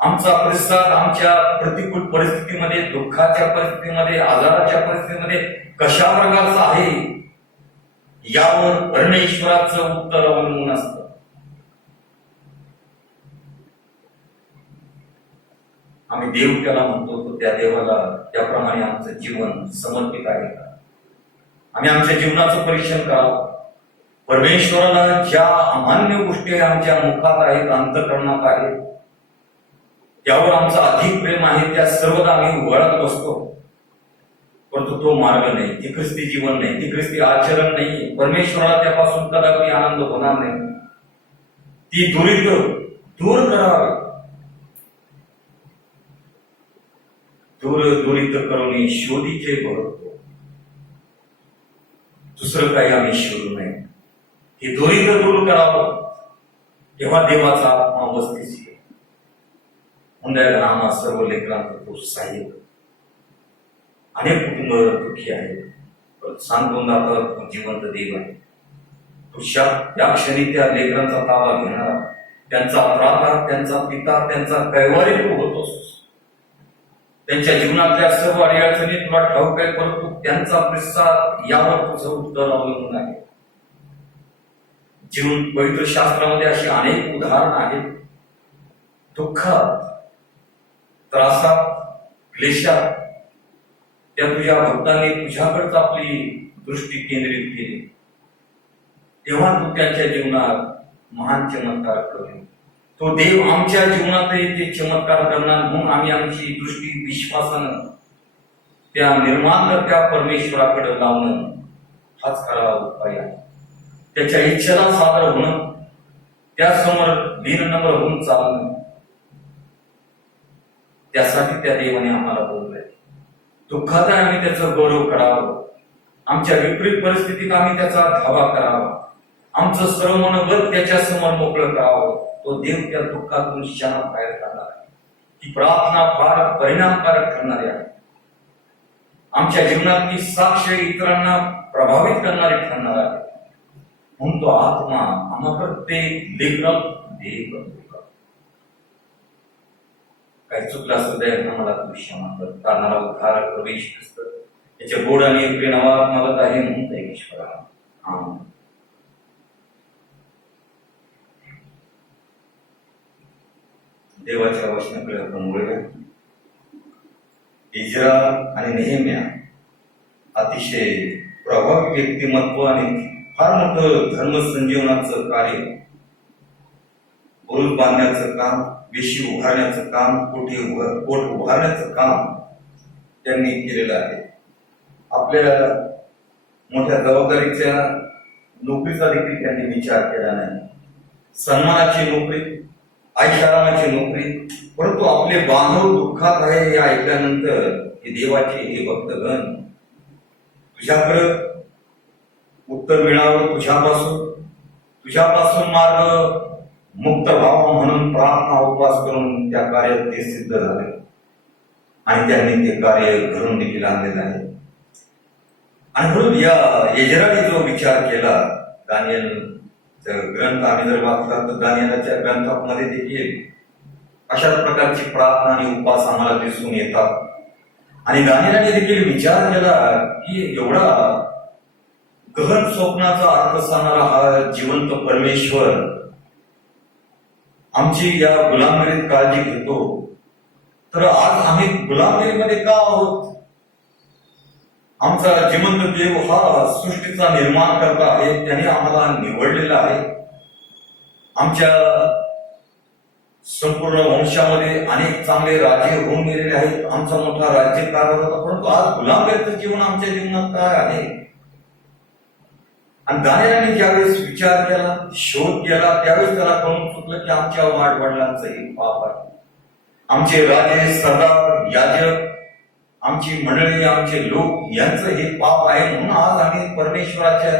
आमचा प्रतिसाद आमच्या प्रतिकूल परिस्थितीमध्ये, दुःखाच्या परिस्थितीमध्ये, आजाराच्या परिस्थितीमध्ये कशा प्रकारचा आहे यावर परमेश्वराचं उत्तर अवलंबून असतं. आम्ही देव त्याला म्हणतो, तो त्या देवाला त्याप्रमाणे आमचं जीवन समर्पित आहे का? आम्ही आमच्या जीवनाचं परीक्षण करावं. परमेश्वराला ज्या अमान्य गोष्टी आमच्या मुखात आहेत, अंतःकरणात आहेत, त्यावर आमचं अधिक प्रेम आहे, त्या सर्वदा आम्ही वळत बसतो. परंतु तो मार्ग नाही, ती ख्रिस्ती जीवन नाही, ती ख्रिस्ती आचरण नाही. परमेश्वराला त्यापासून कदापि आनंद होणार नाही. ती दूर करावी. दुरित करून शोधीचे बघतो, दुसरं काही आम्ही शोधू नये. हे दुरित दूर करावं, तेव्हा देवाचा आत्मा वस्तीस येईल. मंडळाला आम्हा सर्व लेकरांचा तो सहाय्य. अनेक कुटुंब दुःखी आहेत, सांत्वन दाता तो जिवंत देव आहे. तो त्या क्षणी त्या लेकरांचा ताबा घेणारा, त्यांचा भ्राता, त्यांचा पिता, त्यांचा कैवारी तो होतोस. त्यांच्या जीवनातल्या सर्व अडचणी तुला ठाऊक आहे, परंतु त्यांचा प्रतिसाद यावर तुझं उत्तर अवलंबून आहे. जीवन पवित्र शास्त्रामध्ये अशी अनेक उदाहरणं आहेत. दुःखात, त्रासात, क्लेशात त्या तुझ्या भक्तांनी तुझ्याकडेच आपली दृष्टी केंद्रित केली, तेव्हा तू त्यांच्या जीवनात महान चमत्कार करेल. तो देव आमच्या जीवनातही ते चमत्कार करणार, म्हणून आम्ही आमची दृष्टी विश्वासानं त्या निर्माणकर्त्या परमेश्वराकडे लावणं हाच खरा उपाय आहे. त्याच्या इच्छेला सादर होणं, त्यासमोर दीननम्र होऊन चालणं, त्यासाठी त्या देवाने आम्हाला बोललंय. दुःखात आम्ही त्याचं गौरव करावं, आमच्या विपरीत परिस्थितीत आम्ही त्याचा धावा करावा, आमचं सर्व मनोगत त्याच्या समोर मोकळं करावं. तो देव त्या दुःखातून क्षणात बाहेर काढणार आहे. ती प्रार्थना फार परिणामकारक ठरणारी आहे. आमच्या जीवनातली साक्ष इतरांना प्रभावित करणारी ठरणार आहे. म्हणून तो आत्मा आम्हा प्रत्येक लेकराला देव बनतो. काही चुकला असेल आम्हाला तू क्षमा कर. करणारा उद्धारक प्रवेश ख्रिस्त याच्या गोड आणि प्रिय नावात मागत आहे म्हणून ईश्वरा. आमेन. देवाच्या वचनाकडे आपण वळूया. इज्रा आणि नेहेम्या अतिशय प्रभावी व्यक्तिमत्व आणि फार मोठं धर्मसंजीवनाचं कार्य, बुरुज बांधण्याचं काम, वेशी उभारण्याचं काम, पोट उभारण्याचं काम त्यांनी केलेलं आहे. आपल्या मोठ्या जबाबदारीच्या नोकरीचा देखील त्यांनी विचार केला नाही. सन्मानाची नोकरी, ऐशारामाची नोकरी, परंतु आपले बांधव दुःखात आहे हे ऐकल्यानंतर हे देवाचे हे भक्तगण तुझ्याकडे उत्तर मिळावं, तुझ्यापासून तुझ्यापासून मार्ग मुक्त व्हावा म्हणून प्रार्थना उपवास करून त्या कार्यात ते सिद्ध झाले आणि त्यांनी ते कार्य घडून देखील आणलेलं आहे. आणि म्हणून या एजराने जो विचार केला, दानियल ग्रंथ आम्ही जर वाचला तर दानियलाच्या ग्रंथामध्ये देखील अशाच प्रकारची प्रार्थना आणि उपवास आम्हाला दिसून येतात. आणि दानियलाने देखील विचार केला की एवढा गहन स्वप्नाचा अर्थ सांगणारा हा जिवंत परमेश्वर आमची या गुलामगिरीत काळजी घेतो, तर आज आम्ही गुलामगिरीमध्ये का आहोत? आमचा जिवंत देव हा सृष्टीचा निर्माण करता आहे, त्याने आम्हाला निवडलेला आहे. आमच्या संपूर्ण वंशामध्ये अनेक चांगले राजे होऊन गेलेले आहेत, आमचा मोठा राज्यकारभार होता, परंतु आज गुलामगिरीचं जीवन आमच्या जीवनात काय आहे? आणि दानियलाने ज्यावेळेस विचार केला, शोध केला, त्यावेळेस त्याला कळून चुकलं की आमच्या वाडवडिलांचंही पाप आहे. आमचे राजे, सरदार, याजक, आमची मंडळी, आमचे लोक यांचं हे पाप आहे. म्हणून आज आम्ही परमेश्वराच्या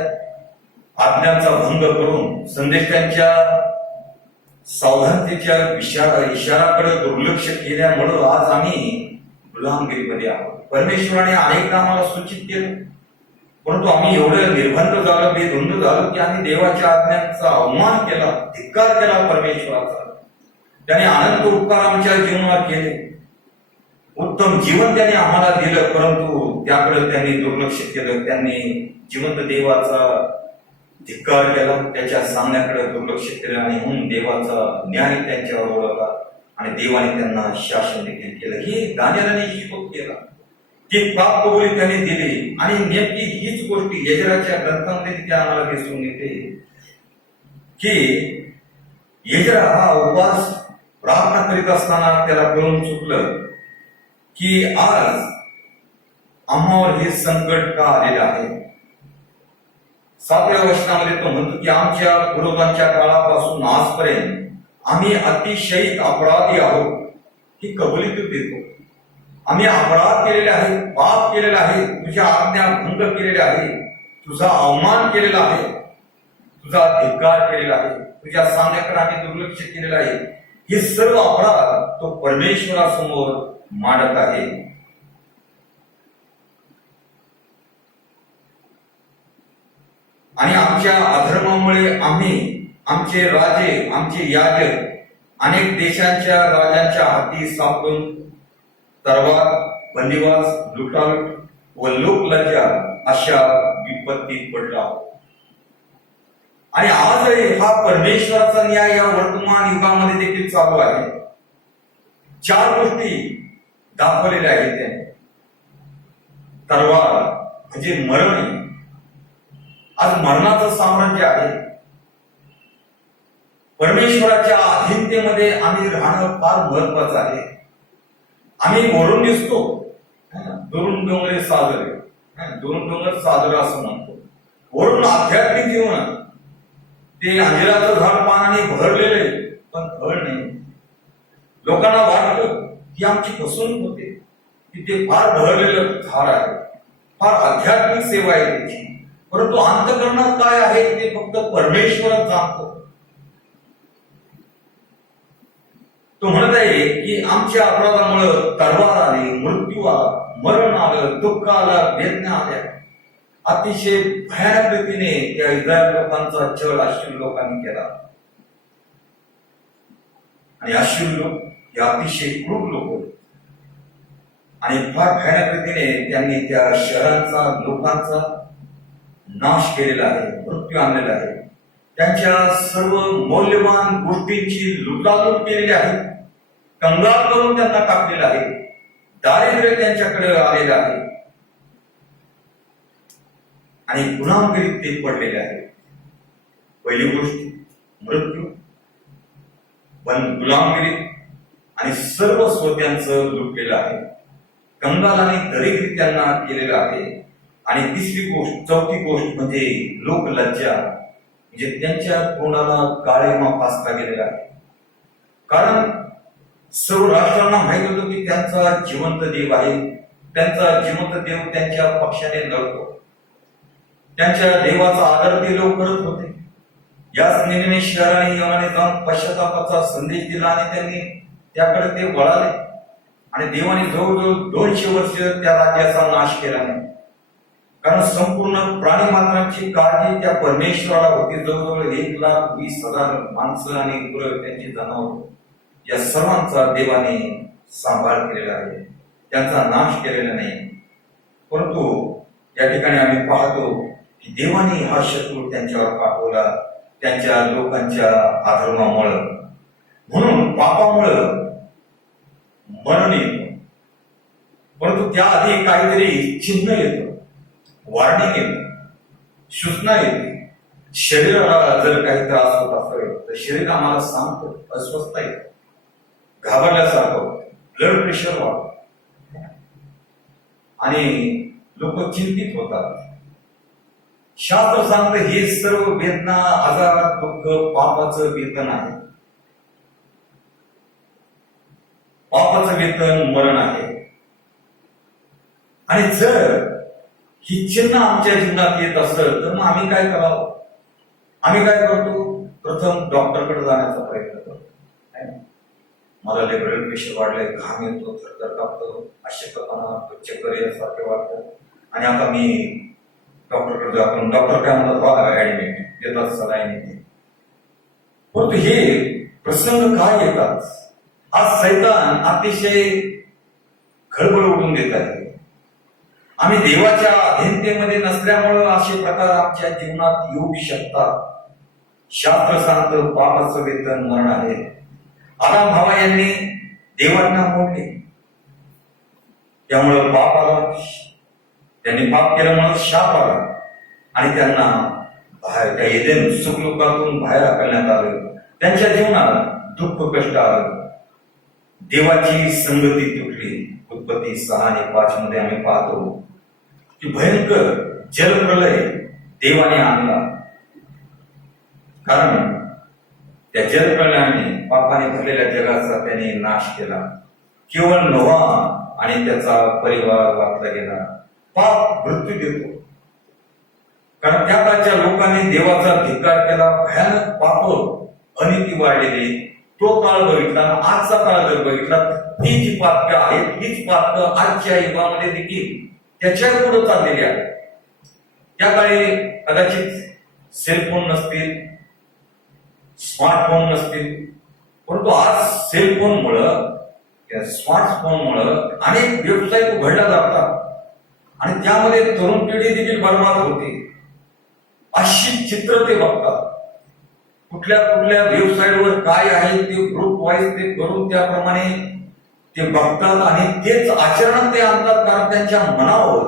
आज्ञांचा भंग करून संदेशांच्या सावधानतेच्या इशाराकडे दुर्लक्ष केल्यामुळं आज आम्ही गुलामगिरीमध्ये आहोत. परमेश्वराने अनेकदा आम्हाला सूचित केलं, परंतु आम्ही एवढं निर्बंध झालं, बेधुंद झालो की आम्ही देवाच्या आज्ञांचा अवमान केला, धिक्कार केला परमेश्वराचा. त्याने अनंत उपकार आमच्या जीवनावर केले, उत्तम जीवन त्याने आम्हाला दिलं, परंतु त्याकडे त्यांनी दुर्लक्ष केलं. त्यांनी जिवंत देवाचा धिक्कार केला, त्याच्या सांगण्याकडे दुर्लक्ष केलं आणि म्हणून देवाचा न्याय त्यांच्यावर ओढवला आणि देवाने त्यांना शासन देखील केलं. ही दानियलाने शोध केला, ती पाप कबुली त्याने दिली. आणि नेमकी हीच गोष्टी एजराच्या ग्रंथामध्ये देखील आम्हाला दिसून येते की एजरा हा उपवास प्रार्थना करीत असताना त्याला कळून चुकलं की आज आम्हावर हे संकट का आलेलं आहे. 7व्या वचनामध्ये तो म्हणतो की आमच्या पूर्वजांच्या काळापासून आजपर्यंत आम्ही अतिशय अपराधी आहोत. ही कबुली तू देतो, आम्ही अपराध केलेले आहे, पाप केलेला आहे, तुझ्या आज्ञा भंग केलेले आहे, तुझा अवमान केलेला आहे, तुझा धिक्कार केलेला आहे, तुझ्या सांगण्याकडे आम्ही दुर्लक्ष केलेलं आहे. हे सर्व अपराध तो परमेश्वरासमोर मांडत आहे. आणि आमच्या अधर्मामुळे आम्ही, आमचे राजे, आमचे याजक अनेक देशांच्या राजांच्या हाती सापडून तरवार, बंदिवास, लुटालूट व लोकलज्जा अशा विपत्तीत पडला. आणि आजही हा परमेश्वराचा न्याय या वर्तमान युगामध्ये देखील चालू आहे. 4 गोष्टी दाखवलेल्या आहेत त्याने. तरवार म्हणजे मरण, आज मरणाचं साम्राज्य आहे. परमेश्वराच्या अधीनतेमध्ये आम्ही राहणं फार महत्वाचं आहे. आम्ही वरून दिसतो, दुरून डोंगरे साजरे, दुरून डोंगर साजरा असं म्हणतो. वरून आध्यात्मिक जीवन ते अंजिराचं झाड पानाने भरलेले, पण फळ नाही. लोकांना वाटतं की आमची फसवणूक होते, की ते फार भरलेलं झाड आहे, फार आध्यात्मिक सेवा आहे त्याची, परंतु अंतःकरणात काय आहे ते फक्त परमेश्वरच जाणतो. तो म्हणत आहे की आमच्या अपराधामुळे तरवार आली, मृत्यू आला, मरण आलं, दुःख आलं, वेदना आल्या. अतिशय भयानक रीतीने त्या इस्रायल लोकांचा छळ अश्शूर लोकांनी केला. आणि अश्शूर लोक हे अतिशय क्रूर लोक होते आणि फार भयानक रीतीने त्यांनी त्या शहरांचा, लोकांचा नाश केलेला आहे, मृत्यू आणलेला आहे. त्यांच्या सर्व मौल्यवान गोष्टींची लुटालूट केलेली आहे, कंगाल करून त्यांना टाकलेलं आहे, दारिद्र्य त्यांच्याकडे आलेलं आहे आणि गुलामगिरीत ते पडलेले आहे. पहिली गोष्ट मृत्यू, गुलामगिरीत आणि सर्व स्वत्यांचं लुटलेलं आहे, कंगाल आणि दरिद्री त्यांना केलेलं आहे. आणि तिसरी गोष्ट, चौथी गोष्ट म्हणजे लोकलज्जा, म्हणजे त्यांच्या तोंडाला काळीमा फासला गेलेला आहे. कारण सर्व राष्ट्रांना माहित होतं की त्यांचा जिवंत देव आहे, त्यांचा जिवंत देव त्यांच्या पक्षाने लढतो, त्यांच्या देवाचा आदर ते लोक करत होते. याच निनिवे शहराने योनाने जाऊन पश्चातापाचा संदेश दिला आणि त्यांनी त्याकडे ते वळाले आणि देवाने जवळजवळ 200 वर्ष त्या राज्याचा नाश केला नाही. कारण संपूर्ण प्राणी मात्रांची काळजी त्या परमेश्वराला होती. जवळजवळ 1,20,000 माणसं आणि गुरं, त्यांची जनावर, या सर्वांचा देवाने सांभाळ केलेला आहे, त्यांचा नाश केलेला नाही. परंतु या ठिकाणी आम्ही पाहतो की देवाने हा शत्रू त्यांच्यावर पाठवला, त्यांच्या लोकांच्या अधर्मामुळं. म्हणून पापामुळं मरण येतं, परंतु त्याआधी काहीतरी चिन्ह येतं, वॉर्निंग येतं, सूचना येते. शरीराला जर काही त्रास होत असेल तर शरीर आम्हाला सांगतं, अस्वस्थ येतं, घाबरल्यासारखं, ब्लड प्रेशर वाढतं आणि लोक चिंतित होतात. शास्त्र सांगतं हे सर्व वेदना, आजार, दुःख पापाचं वेतन आहे. पापाचं वेतन मरण आहे. आणि जर ही चिन्ह आमच्या जीवनात येत असेल तर मग आम्ही काय करावं? आम्ही काय करतो? प्रथम डॉक्टरकडे जाण्याचा प्रयत्न करतो. मला ब्लड प्रेशर वाढलंय, घाम येतो, थरथर कापतो, अशक्तपणा, चक्कर यासारखे वाटतं आणि आता मी डॉक्टरकडे जातो. डॉक्टर काय म्हणतात? ऍडमिट देतात, सलाईन येते. परंतु हे प्रसंग काय येतात? आज सैतान अतिशय खळबळ उडून देत आहे. आम्ही देवाच्या अधीनतेमध्ये नसल्यामुळं असे प्रकार आमच्या जीवनात येऊ शकतात. शास्त्र सांगतं पापाचं वेतन मरण आहे. आदाम हवा यांनी देवांना मोडले, त्यामुळं पाप आला. त्यांनी पाप केल्यामुळे शाप आला आणि त्यांना बाहेर त्या एदेन सुखलोकातून बाहेर हाकलण्यात आलं. त्यांच्या जीवनात दुःख कष्ट आलं, देवाची संगती तुटली. उत्पत्ती 6 आणि 5 मध्ये आम्ही पाहतो की भयंकर जलप्रलय देवाने आणला. कारण त्या जलप्रलयाने पापाने भरलेल्या जगाचा त्याने नाश केला. केवळ नोहा आणि त्याचा परिवार वाचला गेला. पाप मृत्यू देतो, कारण त्या काळच्या लोकांनी देवाचा धिक्कार केला. भयानक पाप, अनिती वाढलेली. तो काळ बघितला, आजचा काळ जर बघितला, ती जी पातकं आहेत हीच पातकं आजच्या युगामध्ये देखील त्याच्या पुढे चाललेली आहे. त्या काळी कदाचित सेलफोन नसतील, स्मार्टफोन नसतील, परंतु आज सेलफोनमुळं, स्मार्टफोनमुळं अनेक वेबसाईट उघडल्या जातात आणि त्यामध्ये तरुण पिढी देखील बर्बाद होते. अशी चित्र ते बघतात. कुठल्या कुठल्या वेबसाईटवर काय आहे ते ग्रुप वाईज ते करून त्याप्रमाणे ते बघतात आणि तेच आचरणात ते आणतात. कारण त्यांच्या मनावर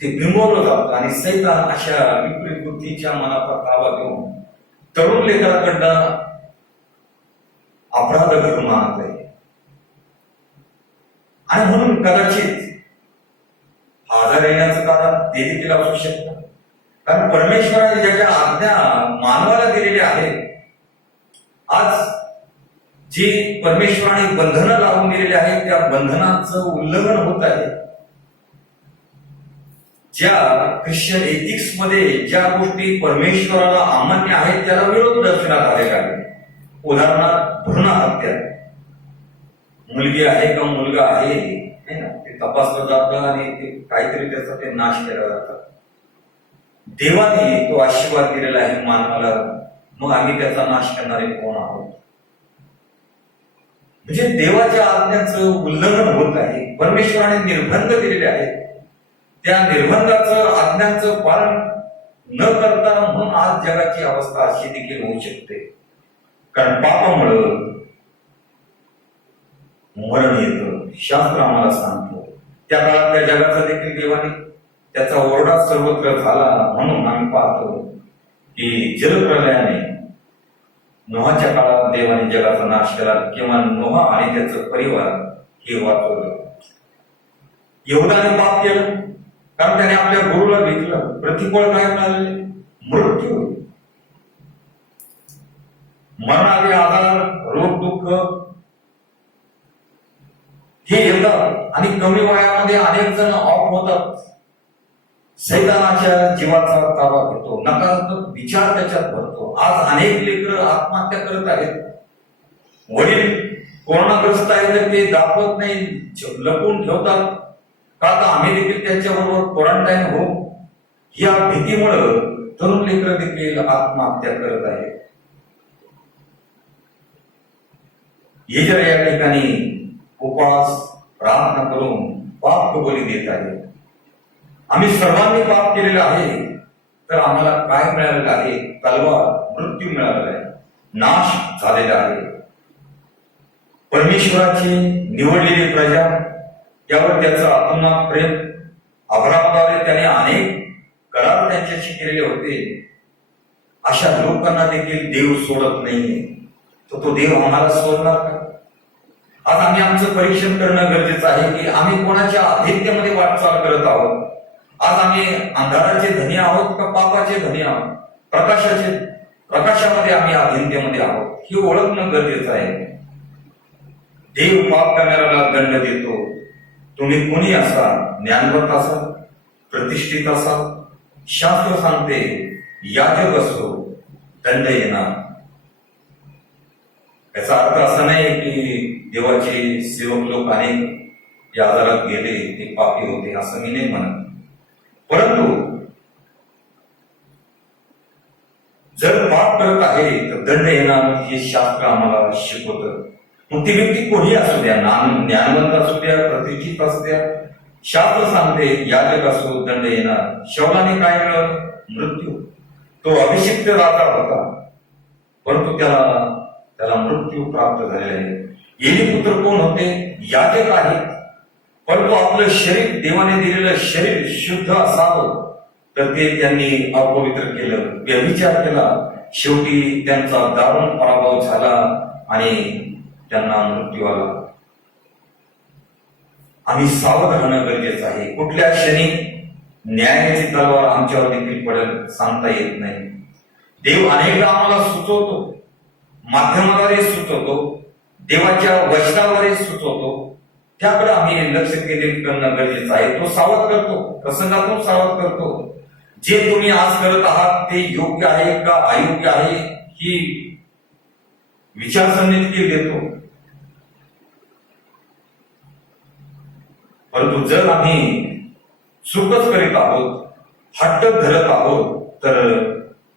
ते बिंबवलं जातं आणि सैतान अशा विपरीत बुद्धीच्या मनाचा ताबा घेऊन तरुण लेकराकडनं अपराध घडून आणत आहे. आणि म्हणून कदाचित आजार येण्याचं कारण ते देखील असू शकतं. कारण परमेश्वराने ज्या ज्या आज्ञा मानवाला दिलेल्या आहेत, आज जी परमेश्वराने बंधनं लावून दिलेली आहेत त्या बंधनाचं उल्लंघन होत आहे. ज्या ख्रिश्चन एथिक्स मध्ये ज्या गोष्टी परमेश्वराला अमान्य आहेत त्याला विरोध दर्शनात आलेला आहे. उदाहरणार्थ भ्रूण हत्या. मुलगी आहे का मुलगा आहे ते तपासलं जातं आणि ते काहीतरी त्याचा ते नाश केला जातात. देवाने तो आशीर्वाद दिलेला आहे मानवाला, मग आम्ही त्याचा नाश करणारे कोण आहोत? म्हणजे देवाच्या आज्ञाचं उल्लंघन होत आहे. परमेश्वराने निर्बंध दिलेले आहेत, त्या निर्बंधाचं आज्ञांचं पालन न करता म्हणून आज जगाची अवस्था अशी देखील होऊ शकते. कारण पापामुळं मरण येतं, शास्त्र आम्हाला सांगतो. त्या काळातल्या जगाचा देखील देवाने त्याचा ओरडा सर्वत्र झाला. म्हणून आम्ही पाहतो की जलप्रलयाने नोहाच्या काळात देवाने जगाचा नाश केला, किंवा नोहा आणि त्याचं परिवार हे वाचवलं. यहूदाने पाप केलं कारण त्याने आपल्या गुरुला विकलं. प्रतिफळ काय मिळाले? मृत्यू. मरणारे आजार, रोग, दुःख हे येतात आणि कमी वयामध्ये अनेक जण ऑफ होतात. सैतानाच्या जीवाचा ताबा घेतो, नकारात्मक विचार त्याच्यात भरतो. आज अनेक लेकरं आत्महत्या करत आहेत. वडील कोरोनाग्रस्त आहेत तर ते दाखवत नाही, लपून ठेवतात का तर आम्ही देखील त्यांच्याबरोबर क्वारंटाईन हो, या भीतीमुळं तरुण लेकरं देखील आत्महत्या करत आहेत. हे जर या ठिकाणी उपवास प्रार्थना करून पाप कबुली देत आहे. आम्ही सर्वांनी पाप केलेलं आहे, तर आम्हाला काय मिळालेलं आहे? तलवार, मृत्यू मिळालेला आहे, नाश झालेला आहे. परमेश्वराची निवडलेली प्रजा, त्यावर त्याचं अतोनात प्रेम, अब्राहामाद्वारे त्याने अनेक करार त्यांच्याशी केलेले होते. अशा लोकांना देखील देव सोडत नाहीये. तो देव आम्हाला सोडणार का? आज आम्ही आमचं परीक्षण करणं गरजेचं आहे की आम्ही कोणाच्या अधीनतेमध्ये वाटचाल करत आहोत. आज आम्ही अंधाराचे धनी आहोत का पापाचे धनी आहोत? प्रकाशामध्ये आम्ही अधीनतेमध्ये आहोत, हे ओळखणं गरजेचं आहे. देव पाप करणाऱ्याला दंड देतो. तुम्ही कोणी असा, ज्ञानवंत असा, प्रतिष्ठित असा, शास्त्र सांगते याजक असो, दंड येणार. याचा अर्थ असा नाही की देवाचे सेवक लोक अनेक या आजारात गेले ते पापी होते, असं मी नाही म्हणत. परंतु जर पाप करत आहे तर दंड येणार, हे शास्त्र आम्हाला शिकवतं. मग ती व्यक्ती कोणी असू द्या, ज्ञानवंत असू द्या, प्रतिष्ठित असू द्या, शास्त्र सांगते याजक असो, दंड येणार. शौलाने काय मिळवलं? मृत्यू. तो अभिषिक्त राजा होता, परंतु त्याला मृत्यू प्राप्त झालेला आहे. एली पुत्र कोण होते? याजक आहेत, परंतु आपलं शरीर, देवाने दिलेलं शरीर शुद्ध असावं तर ते त्यांनी अपवित्र केलं, व्यभिचार केला. शेवटी त्यांचा दारुण पराभव झाला आणि त्यांना मृत्यू आला. आम्ही सावध राहणं गरजेचं आहे. कुठल्या क्षणी न्यायाची तलवार आमच्यावर देखील पडेल सांगता येत नाही. देव अनेकदा आम्हाला सुचवतो, माध्यमाद्वारे सुचवतो, देवाच्या वचनाद्वारे सुचवतो. त्याकडे आम्ही लक्ष केंद्रित करणं गरजेचं आहे. तो सावध करतो, प्रसंगातून सावध करतो. जे तुम्ही आज करत आहात ते योग्य आहे का अयोग्य आहे ही विचारसरणी देखील देतो. परंतु जर आम्ही चूकच करीत आहोत, हट्ट धरत आहोत, तर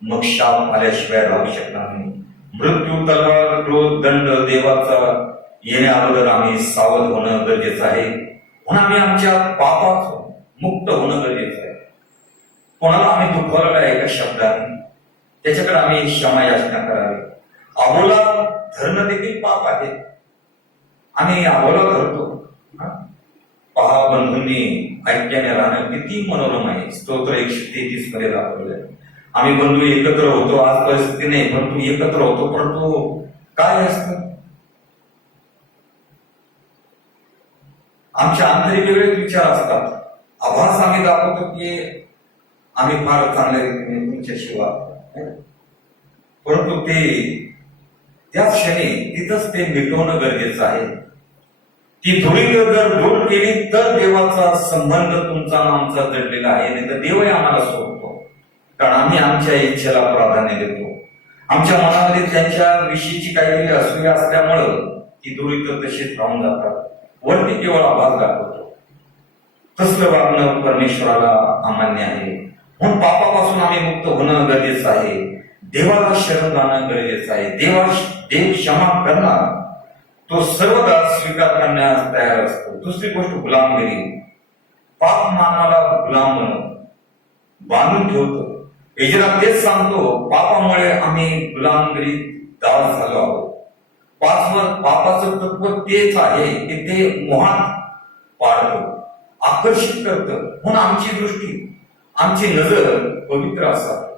मग शाप आल्याशिवाय राहू शकणार नाही. मृत्यू, तलवार, क्रोध, दंड देवाचा येण्या अगोदर आम्ही सावध होणं गरजेचं आहे. म्हणून आम्ही आमच्या पापात मुक्त होणं गरजेचं आहे. कोणाला आम्ही दुखवलेलं आहे एका शब्दाने, त्याच्याकडे आम्ही क्षमा याचना करावी. अबोला धरणं देखील पाप आहे. आम्ही अबोला धरतो. पहा बंधूंनी ऐक्याने राहणं किती मनोरम आहे. स्तोत्र 133 मध्ये दाखवलंय. आम्ही बंधू एकत्र होतो, आज परिस्थिती नाही, परंतु एकत्र होतो. परंतु काय असतं? आमच्या आंतरिक वेगळेच विचार असतात. आभास आम्ही दाखवतो की आम्ही फार चांगल्या रीतीने तुमच्याशी वागतो, परंतु ते त्या क्षणी तिथंच ते मिटवणं गरजेचं आहे. ती धुळी जर दूर केली तर देवाचा संबंध तुमचा आमचा जडलेला आहे, नाही तर देवही आम्हाला सोडतो. कारण आम्ही आमच्या इच्छेला प्राधान्य देतो. आमच्या मनामध्ये त्यांच्या विषयीची काहीतरी असूया असल्यामुळं ती धुळी तर तशीच राहून जातात. वरती केवळ आभास दाखवतो. तसलं वागणं परमेश्वराला अमान्य आहे. म्हणून पापापासून आम्ही मुक्त होणं गरजेचं आहे. देवाला शरण जाणं गरजेचं आहे. देव क्षमा करणार, तो सर्वदा स्वीकार करण्यास तयार असतो. दुसरी गोष्ट गुलामगिरी. पाप मानवाला गुलाम बांधून ठेवतो. इजरा तेच सांगतो, पापामुळे आम्ही गुलामगिरी दास झालो आहोत. पापाचं तत्व तेच आहे की ते मोहात पाडतं, आकर्षित करतं. म्हणून आमची दृष्टी, आमची नजर पवित्र असावी,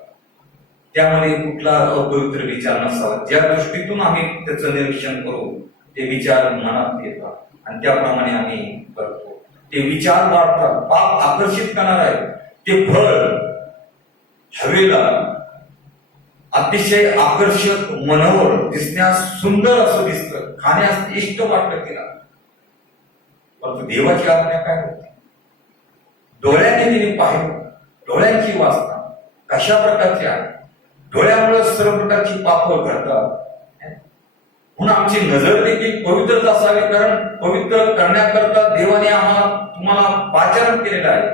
त्यामध्ये कुठला अपवित्र विचार नसावा. ज्या दृष्टीतून आम्ही त्याचं निरीक्षण करू ते विचार मनात येतात आणि त्याप्रमाणे आम्ही करतो. ते विचार वाढतात. पाप आकर्षित करणार आहे. ते फळ हवेला अतिशय आकर्षक, मनोहर, दिसण्यास सुंदर असं दिसतं, खाण्यास इष्ट वाटतं तिला. परंतु देवाची आज्ञा काय होती? डोळ्याने तिने पाहिलं, डोळ्यांची वासना कशा प्रकारची आहे? डोळ्यामुळे सर्व प्रकारची पापं घडतात. म्हणून आमची नजर देखील पवित्रच असावी, कारण पवित्र करण्याकरता देवाने तुम्हाला पाचारण केलेलं आहे.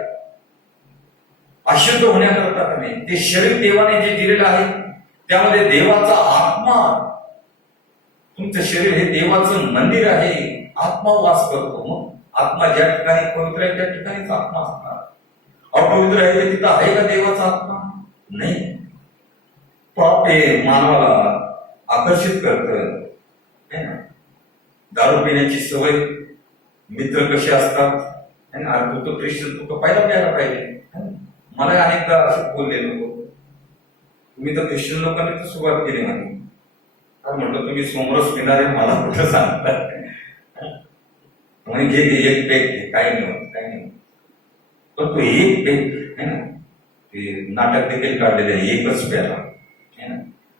अशुद्ध होण्याकरता नाही. ते शरीर देवाने जे दिलेलं आहे त्यामध्ये देवाचा आत्मा, तुमचं शरीर हे देवाचं मंदिर आहे, आत्मा वास करतो. मग आत्मा ज्या ठिकाणी पवित्र आहे त्या ठिकाणीच आत्मा असणार. अपवित्र आहे तिथं आहे का देवाचा आत्मा? नाही. पाप हे मानवाला आकर्षित करतं. दारू पिण्याची सवय, मित्र कसे असतात, अरे तू तर ख्रिश्चन, तू तर पहिला प्यायला पाहिजे. मला अनेकदा असं बोलले लोक, तुम्ही तर ख्रिश्चन लोकांनी तर सुरुवात केली नाही. म्हटलं तुम्ही समोरच पिणारे मला कुठं सांगतात? म्हणजे एक पेक घे, काही नाही. पण तो एक पेक आहे ना, ते नाटक देखील काढलेले आहे, एकच प्याला.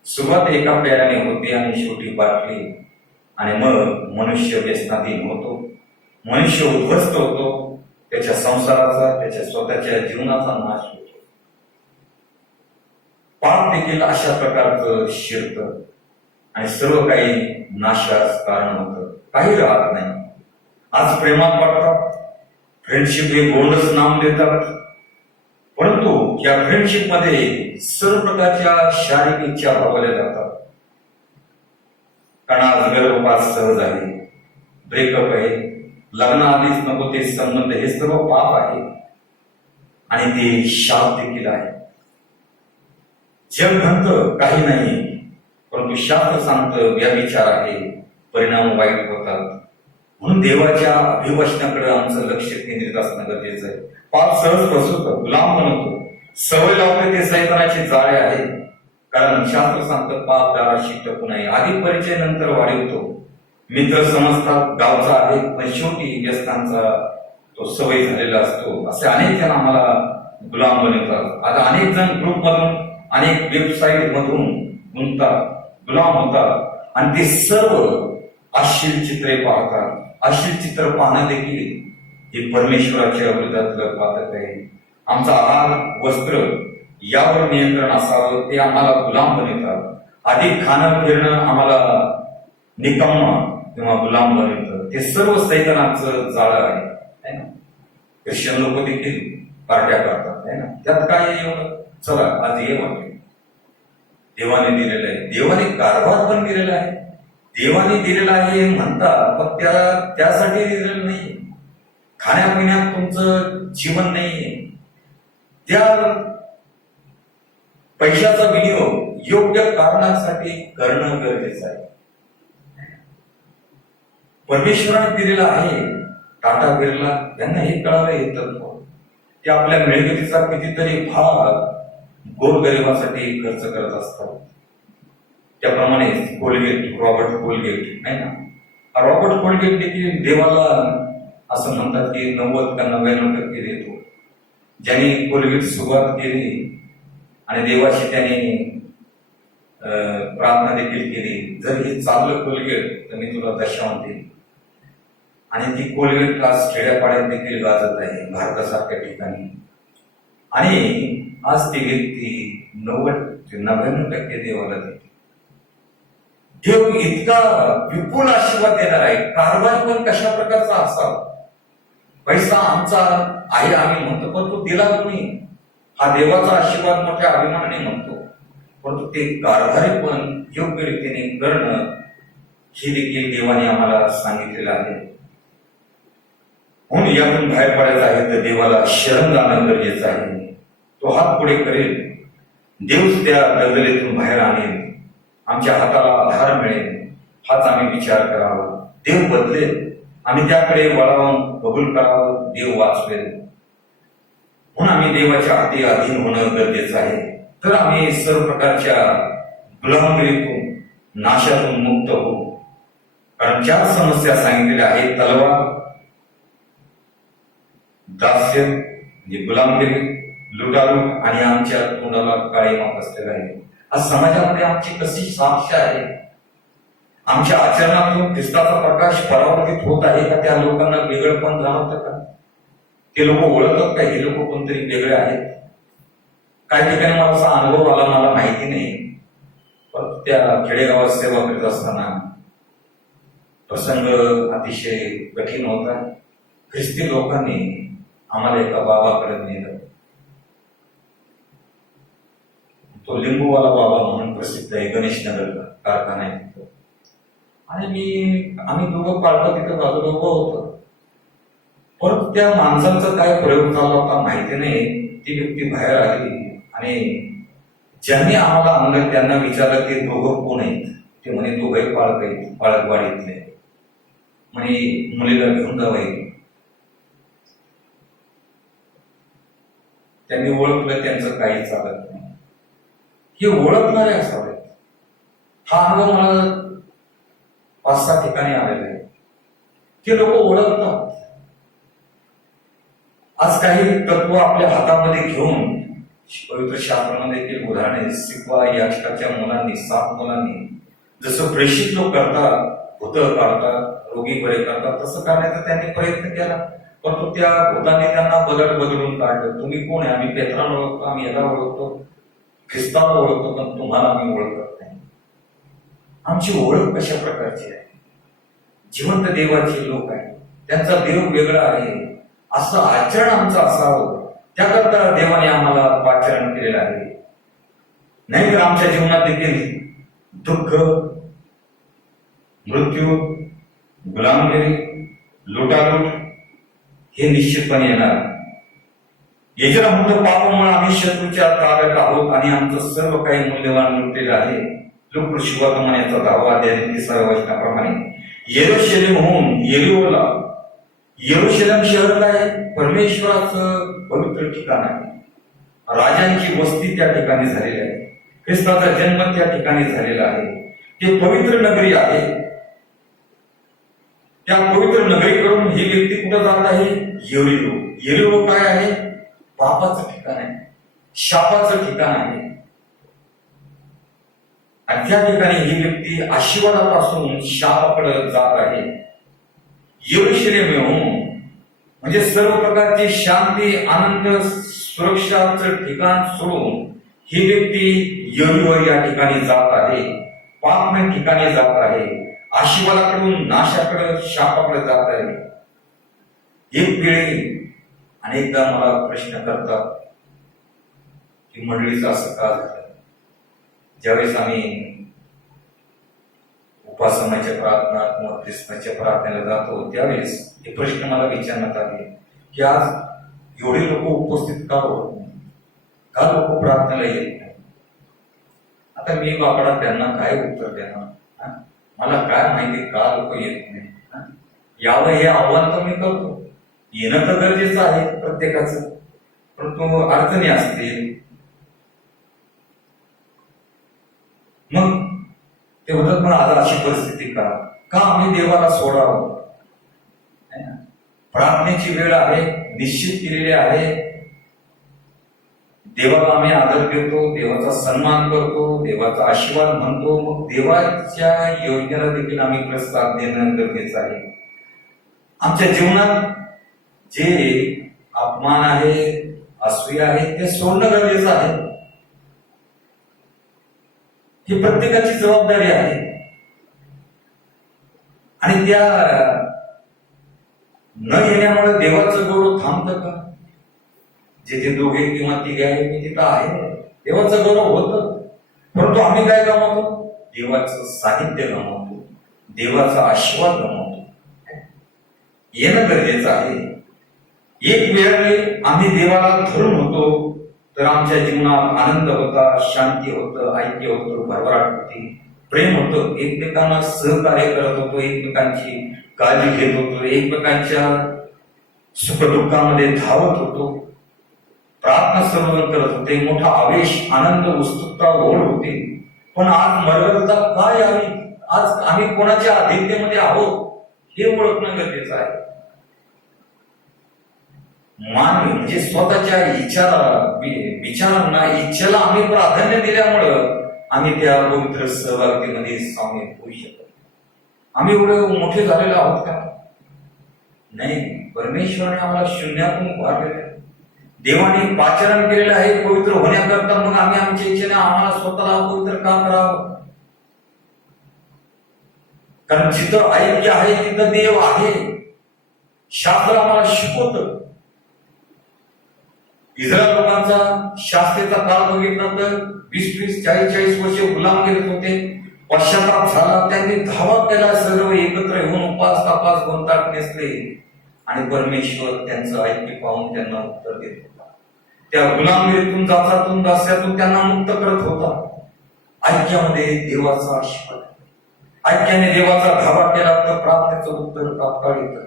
सुरुवात एका प्याराने होते आणि शेवटी बाटली, आणि मग मनुष्य व्यसनाधीन होतो, मनुष्य उद्ध्वस्त होतो, त्याच्या संसाराचा, त्याच्या स्वतःच्या जीवनाचा नाश होतो. पाप देखील अशा प्रकारचं शिरतं आणि सर्व काही नाशास कारण होतं, काही राहत नाही. आज प्रेमात पडतात, फ्रेंडशिप हे गोडच नाम देतात, परंतु या फ्रेंडशिप मध्ये सर्व प्रकारच्या शारीरिक इच्छा भागवल्या जातात. कारण आज गर्भपात सहज आहे, ब्रेकअप आहे, लग्नाआधीच नको ते संबंध, हे सर्व पाप आहे आणि ते शाप देखील आहे. जग म्हणतं काही नाही, परंतु शास्त्र सांगतं व्यभिचार आहे, परिणाम वाईट होतात. म्हणून देवाच्या अभिवचनाकडे आमचं लक्ष केंद्रित असणं गरजेचं आहे. पाप सहज फसवतं, गुलाम बनवतो, सवय लावते, ते सैतानाचे जाळे आहे. कारण शास्त्र सांगतं पाप दाराशी टकू नये. आधी परिचय नंतर वाढवतो, मित्र समजतात गावचा आहे, पण शेवटी व्यसनांचा तो सवय झालेला असतो. असे अनेक जण आम्हाला गुलाम बनवतात. आता अनेक जण ग्रुप मधून, अनेक वेबसाईट मधून गुंततात, गुलाम होतात आणि ते सर्व अश्लील चित्रे पाहतात. अश्लील चित्र पाहणं देखील हे परमेश्वराच्या विरोधातलं पातक आहे. आमचा आहार, वस्त्र यावर नियंत्रण असावं, ते आम्हाला गुलाम बनवतात. अधिक खाणं फिरणं आम्हाला निकम्मा किंवा गुलाम बनवतं. ते सर्व सैतानाचं जाळं आहे ना. ख्रिश्चन लोक देखील पार्ट्या करतात आहे ना, त्यात काय एवढं? चला आज हे वाटते देवाने दिलेलं आहे, देवाने कारभार पण दिलेला आहे, देवाने दिलेला आहे म्हणतात, पण त्यासाठी दिलेलं नाही. खाण्यापिण्यात तुमचं जीवन नाहीये. त्या पैशाचा विनियोग योग्य कारणासाठी करणं गरजेचं आहे. परमेश्वराने दिलेला आहे. टाटा बिर्ला यांना हे कळालं येतं, ते आपल्या मिळकतीचा कितीतरी भाग गोरगरिबासाठी खर्च करत असतात. त्याप्रमाणे कोलगेट, रॉबर्ट कोलगेट आहे ना, रॉबर्ट कोलगेट देखील देवाला असं म्हणतात की 90 का 99% देतो. ज्यांनी कोलगेट सुरुवात केली आणि देवाशी त्याने प्रार्थना देखील केली, जर हे चाललं कोलगेट तर मी तुला दशांश देईन. आणि ती कोलगेट आज खेड्यापाड्यात देखील गाजत आहे, भारतासारख्या ठिकाणी. आणि आज ती व्यक्ती 90-99% देवाला देते. देव इतका विपुल आशीर्वाद देणार आहे. कारभार पण कशा प्रकारचा असावा? पैसा आमचा आहे आम्ही म्हणतो, पण तो दिला तुम्ही, हा देवाचा आशीर्वाद मोठ्या अभिमानाने म्हणतो, परंतु ते कारभारी पण योग्य रीतीने करणं हे देखील देवाने आम्हाला सांगितलेलं आहे. म्हणून यातून बाहेर पडायचं आहे तर देवाला शरण जाणं गरजेचं आहे. तो हात पुढे करेल, देवच त्या दलदलीतून बाहेर आणेल, आमच्या हाताला आधार मिळेल, हाच आम्ही विचार करावा. देव बदलेल, आम्ही त्याकडे वळावून कबूल करावं, देव वाचवेल. म्हणून आम्ही देवाच्या हाती अधीन होणं गरजेचं आहे. तर आम्ही सर्व प्रकारच्या गुलामगिरीतून, नाशातून मुक्त होऊ. कारण 4 समस्या सांगितलेल्या आहेत: तलवार, दास्य म्हणजे गुलामगिरी, लुटारू आणि आमच्या तोंडाला काळी माप असलेलं आहे. आज समाजामध्ये आमची कशी साक्ष आहे? आमच्या आचरणातून ख्रिस्ताचा प्रकाश परावर्तित होत आहे का? त्या लोकांना वेगळं पण जाणवतं का? ते लोक ओळखतात का हे लोक कोणतरी वेगळे आहेत? काही ठिकाणी मला असा अनुभव आला, मला माहिती नाही, पण त्या खेडेगावात सेवा करीत असताना प्रसंग अतिशय कठीण होता. ख्रिस्ती लोकांनी आम्हाला एका बाबाकडे नेलं. तो लिंबूवाला बाबा म्हणून प्रसिद्ध आहे, गणेशनगर कारखाना आहे तिथं. आणि आम्ही दोघं पालक तिथं बाजूला उभं होतो. परंतु त्या माणसांचा काय प्रयोग झाला होता माहिती नाही. ती व्यक्ती बाहेर आली आणि ज्यांनी आम्हाला आणलं त्यांना विचारलं ते दोघं कोण आहेत. ते म्हणे दोघे पाळक आहेत, पाळकवाडीतले. म्हणे मुलीला घेऊन जावं. त्यांनी ओळखलं, त्यांचं काही चालत नाही. हे ओळखणारे असावे. हा अनुभव मला 5-6 ठिकाणी आलेला आहे. ते लोक ओळखतात. आज काही तत्व आपल्या हातामध्ये घेऊन पवित्र शास्त्रामध्ये देखील उदाहरणे शिकवा. याचकाच्या मुलांनी 7 मुलांनी जसं प्रेषित लोक करतात, भूतं काढतात, रोगी बरे करतात, तसं करण्याचा त्यांनी प्रयत्न केला. परंतु त्या भूतांनी त्यांना बदलून काढलं. तुम्ही कोण आहे? आम्ही पेत्राला ओळखतो, आम्ही याला ओळखतो, ख्रिस्ताला ओळखतो, पण तुम्हाला आम्ही ओळखत नाही. आमची ओळख कशा प्रकारची आहे? जिवंत देवाचे लोक आहे, त्यांचा देव वेगळा आहे, असं आचरण आमचं असावं. त्याकरता देवाने आम्हाला पाचारण केलेलं आहे. नाही तर आमच्या जीवनात देखील दुःख, मृत्यू, गुलामगिरी, लुटालूट हे निश्चितपणे येणार. येजरा म्हणतो, पापामुळे आम्ही शत्रूच्या ताब्यात आहोत आणि आमचं सर्व काही मूल्यवान लुटलेलं आहे. लोकशिवागमनाचा 10वा अध्याय 30व्या वचनाप्रमाणे यरूशलेमहून येरिहोला. यरूशलेम शहर काय? परमेश्वराचं पवित्र ठिकाण आहे. राजांची वस्ती त्या ठिकाणी झालेली आहे. ख्रिस्ताचा जन्म त्या ठिकाणी झालेला आहे. ते पवित्र नगरी आहे. त्या पवित्र नगरीकडून ही व्यक्ती कुठं जात आहे? येरिहो. येरिहो काय आहे? पापाचं ठिकाण आहे, शापाचं ठिकाण आहे. आणि त्या ठिकाणी ही व्यक्ती आशीर्वादापासून शापाकडे जात आहे. यरूशलेमहून म्हणजे सर्व प्रकारची शांती, आनंद, सुरक्षाचं ठिकाण सोडून ही व्यक्ती येरिहो या ठिकाणी जात आहे. पापमय ठिकाणी जात आहे. आशीर्वादाकडून नाशाकडे, शापाकडे जात आहे. एक वेळी अनेकदा मला प्रश्न करतात की मंडळीचं असं का झालं? ज्यावेळेस आम्ही उपासनाच्या प्रार्थना किंवा ख्रिसमसच्या प्रार्थनेला जातो त्यावेळेस हे प्रश्न मला विचारण्यात आले की आज एवढे लोक उपस्थित का होत नाही, का लोक प्रार्थनेला येत नाही. आता मी बापडा त्यांना काय उत्तर देणार? मला काय माहिती का लोक येत नाही. यावं हे आव्हान तर मी करतो. येणं तर गरजेचं आहे प्रत्येकाचं, परंतु अडचणी असतील मग ते होतात. पण आज अशी परिस्थिती का आम्ही देवाला सोडावं? प्रार्थनेची वेळ आहे, निश्चित केलेली आहे. देवाला आम्ही आदर देतो, देवाचा सन्मान करतो, देवाचा आशीर्वाद म्हणतो. मग देवाच्या योजनेला देखील आम्ही प्रस्ताव देणं गरजेचं आहे. आमच्या जीवनात जे अपमान आहे, असूया आहे, ते सोडणं गरजेचं आहे. ही प्रत्येकाची जबाबदारी आहे. आणि त्या न येण्यामुळे देवाचं गौरव थांबतं का? जिथे दोघे किंवा तिघे आहे मी तिथं आहे, देवाचं गौरव होतं. परंतु आम्ही काय गमावतो? देवाचं साहित्य गमावतो, देवाचा आशीर्वाद गमावतो. येणं गरजेचं आहे. एक वेळ आम्ही देवाला धरून होतो तर आमच्या जीवनात आनंद होता, शांती होतं, ऐक्य होतं, भरभराट होती, प्रेम होतं, एकमेकांना सहकार्य करत होतो, एकमेकांची काळजी घेत होतो, एकमेकांच्या सुखदुःखामध्ये धावत होतो, प्रार्थना सर्वजण करत होते, मोठा आवेश, आनंद, उत्सुकता, ओढ होती. पण आज मर्यादा काय आली? आज आम्ही कोणाच्या अधीनतेमध्ये आहोत हे ओळखणं गरजेचं आहे. मानवी म्हणजे स्वतःच्या विचारांना, इच्छेला आम्ही प्राधान्य दिल्यामुळं आम्ही त्या पवित्र सहभागीमध्ये सामील होऊ शकतो. आम्ही एवढे मोठे झालेलो आहोत का? नाही. परमेश्वराने आम्हाला शून्यातून उभारलेले. देवाने पाचारण केलेलं आहे पवित्र होण्याकरता, मग आम्ही आमच्या इच्छेने आम्हाला स्वतःला पवित्र का करावं? कारण जिथं ऐक्य आहे तिथं देव आहे. शास्त्र आम्हाला शिकवतं. इस्रायल लोकांचा शास्त्रेचा काळ बघितला तर 20-20, 40-40 वर्षे गुलाम गेले होते. पश्चाताप झाला, त्यांनी धावा केला, सर्व एकत्र येऊन उपास तापास गोंताट नेसले आणि परमेश्वर त्यांचं ऐक्य पाहून त्यांना उत्तर देत होता. त्या गुलामगिरीतून, जाचातून, दास्यातून त्यांना मुक्त करत होता. ऐक्यामध्ये देवाचा आशीर्वाद, ऐक्याने देवाचा धावा केला तर प्रार्थनेचं उत्तर तात्काळ येतं.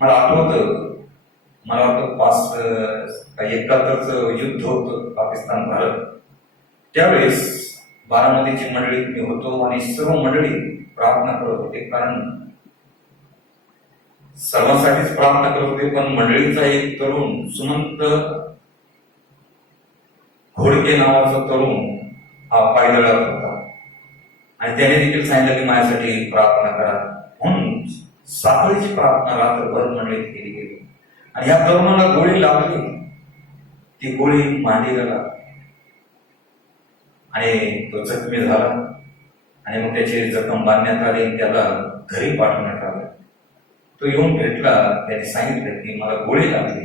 मला आठवतं, मला वाटतं 71च युद्ध होतं पाकिस्तान भारत. त्यावेळेस बारामतीची मंडळीत मी होतो आणि सर्व मंडळी प्रार्थना करत होते. कारण सर्वांसाठीच प्रार्थना करत होते, पण मंडळीचा एक तरुण सुमंत घोडके नावाचा तरुण हा पायदळात होता आणि त्याने देखील सांगितलं की माझ्यासाठी प्रार्थना करा. म्हणून साखळीची प्रार्थना रात्रभर मंडळीत केली गेली आणि या तरुणाला गोळी लागली. ती गोळी मांडीला लागली आणि तो जखमी झाला आणि मग त्याची जखम बांधण्यात आली आणि त्याला घरी पाठवण्यात आलं. तो येऊन भेटला. त्याने सांगितलं की मला गोळी लागली,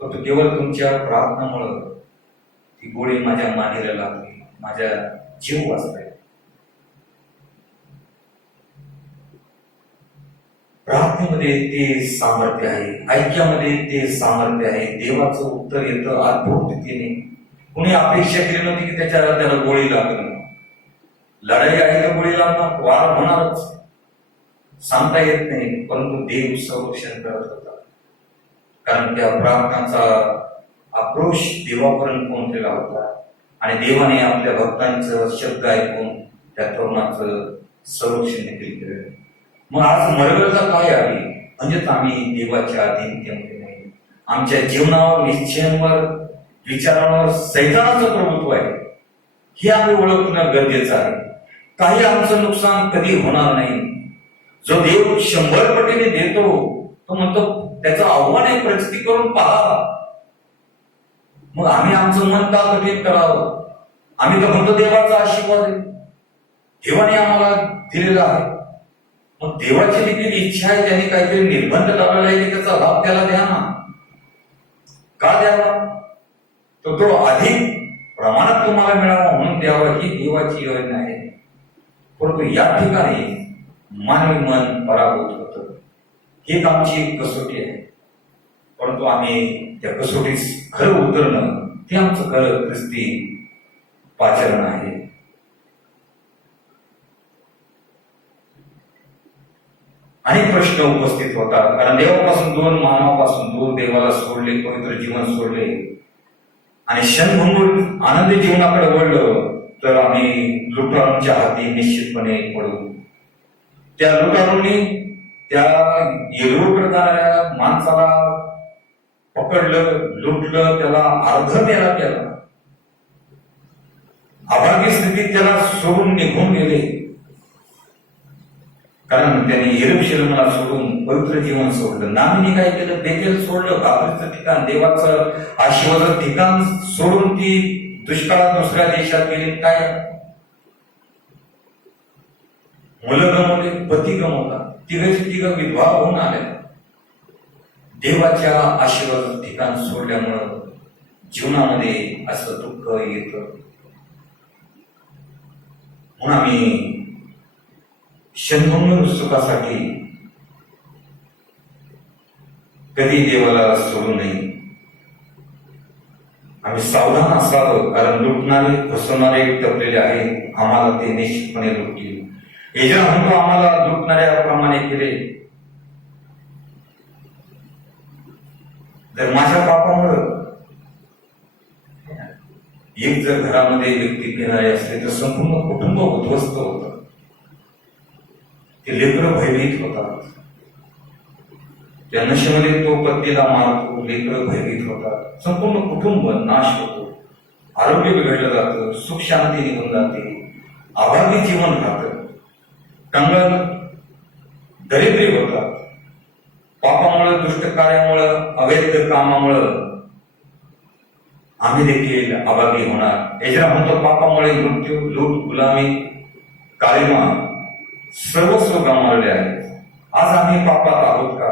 पण केवळ तुमच्या प्रार्थनामुळं ती गोळी माझ्या मांडीला लागली, माझ्या जीव वाचलाय. प्रार्थनेमध्ये ते सामर्थ्य आहे, ऐक्यामध्ये ते सामर्थ्य आहे. देवाचं उत्तर येतं अद्भुत रीतीने. कुणी अपेक्षा केली नव्हती की त्याला गोळी लागली. लढाई आहे तर गोळी लागणार, वार होणारच, सांगता येत नाही. परंतु देव संरक्षण करत होता, कारण त्या प्रार्थनाचा आक्रोश देवापर्यंत पोहोचलेला होता आणि देवाने आपल्या भक्तांचं शब्द ऐकून त्या तरुणाचं संरक्षण देखील केलं. मग आज मर्यादा काय आली? म्हणजेच आम्ही देवाच्या अधीनतेमध्ये नाही. आमच्या जीवनावर, निश्चयांवर, विचारांवर सैतानाचं प्रभुत्व आहे, हे आम्ही ओळखणं गरजेचं आहे. काही आमचं नुकसान कधी होणार नाही. जो देव 100 पटीने देतो, तो म्हणतो त्याचं आव्हान आहे, परिस्थिती करून पहा. मग आम्ही आमचं मन का कठीण करावं? आम्ही तर म्हणतो देवाचा आशीर्वाद आहे, देवाने आम्हाला दिलेला आहे. मग देवाची देखील इच्छा आहे, त्यांनी काहीतरी निर्बंध लावलेला आहे की त्याचा लाभ त्याला द्या ना. का द्यावा? तर तो अधिक प्रमाणात तुम्हाला मिळावा म्हणून द्यावा, ही देवाची योजना आहे. परंतु या ठिकाणी मानवी मन पराभूत होतं. ही आमची कसोटी आहे. परंतु आम्ही त्या कसोटीस खरं उतरणं, ते आमचं खरं ख्रिस्ती पाचरण आहे. अनेक प्रश्न उपस्थित होतात, कारण देवापासून दूर, मानवापासून दूर, देवाला सोडले, पवित्र जीवन सोडले आणि क्षणभंगूर आनंदी जीवनाकडे वळलं तर आम्ही लुटारूंच्या हाती निश्चितपणे पडू. त्या लुटारूंनी त्या येलूरकडे जाणाऱ्या माणसाला पकडलं, लुटलं, त्याला अर्धमेला केला. अभागी स्थितीत त्याला सोडून निघून गेले, कारण त्यांनी यरूशलेमला सोडून पवित्र जीवन सोडलं. नामीने काय केलं? बेतेल सोडलं, बापरीचं ठिकाण, देवाचं आशीर्वादाचं ठिकाण सोडून ती दुष्काळात दुसऱ्या देशात गेली. काय? मुलं गमवले, पती गमवला, तिघं विधवा होऊन आल्या. देवाच्या आशीर्वादाचं ठिकाण सोडल्यामुळं जीवनामध्ये असं दुःख येतं. म्हणून आम्ही क्षणभंगूर सुखासाठी कधी देवाला सोडू नये. आम्ही सावधान असावं, कारण लुटणारे, फसवणारे टपलेले आहेत, आम्हाला ते निश्चितपणे लुटतील. एजरा म्हणतो आम्हाला लुटणाऱ्याप्रमाणे केले. जर माझ्या पापामुळं एक जर घरामध्ये व्यक्ती घेणारे असले तर संपूर्ण कुटुंब उद्ध्वस्त होतं. ते लेकरं भयभीत होतात. त्या नशेमध्ये तो पत्नीला मारतो, लेकरं भयभीत होतात, संपूर्ण कुटुंब नाश होतो, आरोग्य बिघडलं जातं, सुख शांती निघून जाते, अभावी जीवन राहतं, कंगाल दरिद्री होतात. पापामुळं, दुष्ट कार्यामुळं, अवैध कामामुळं आम्ही देखील अभागी होणार. एजरा म्हणतो पापामुळे मृत्यू, लूट, गुलामी, काळिमा सर्वस्व गमावले आहे. आज आम्ही पापात आहोत का?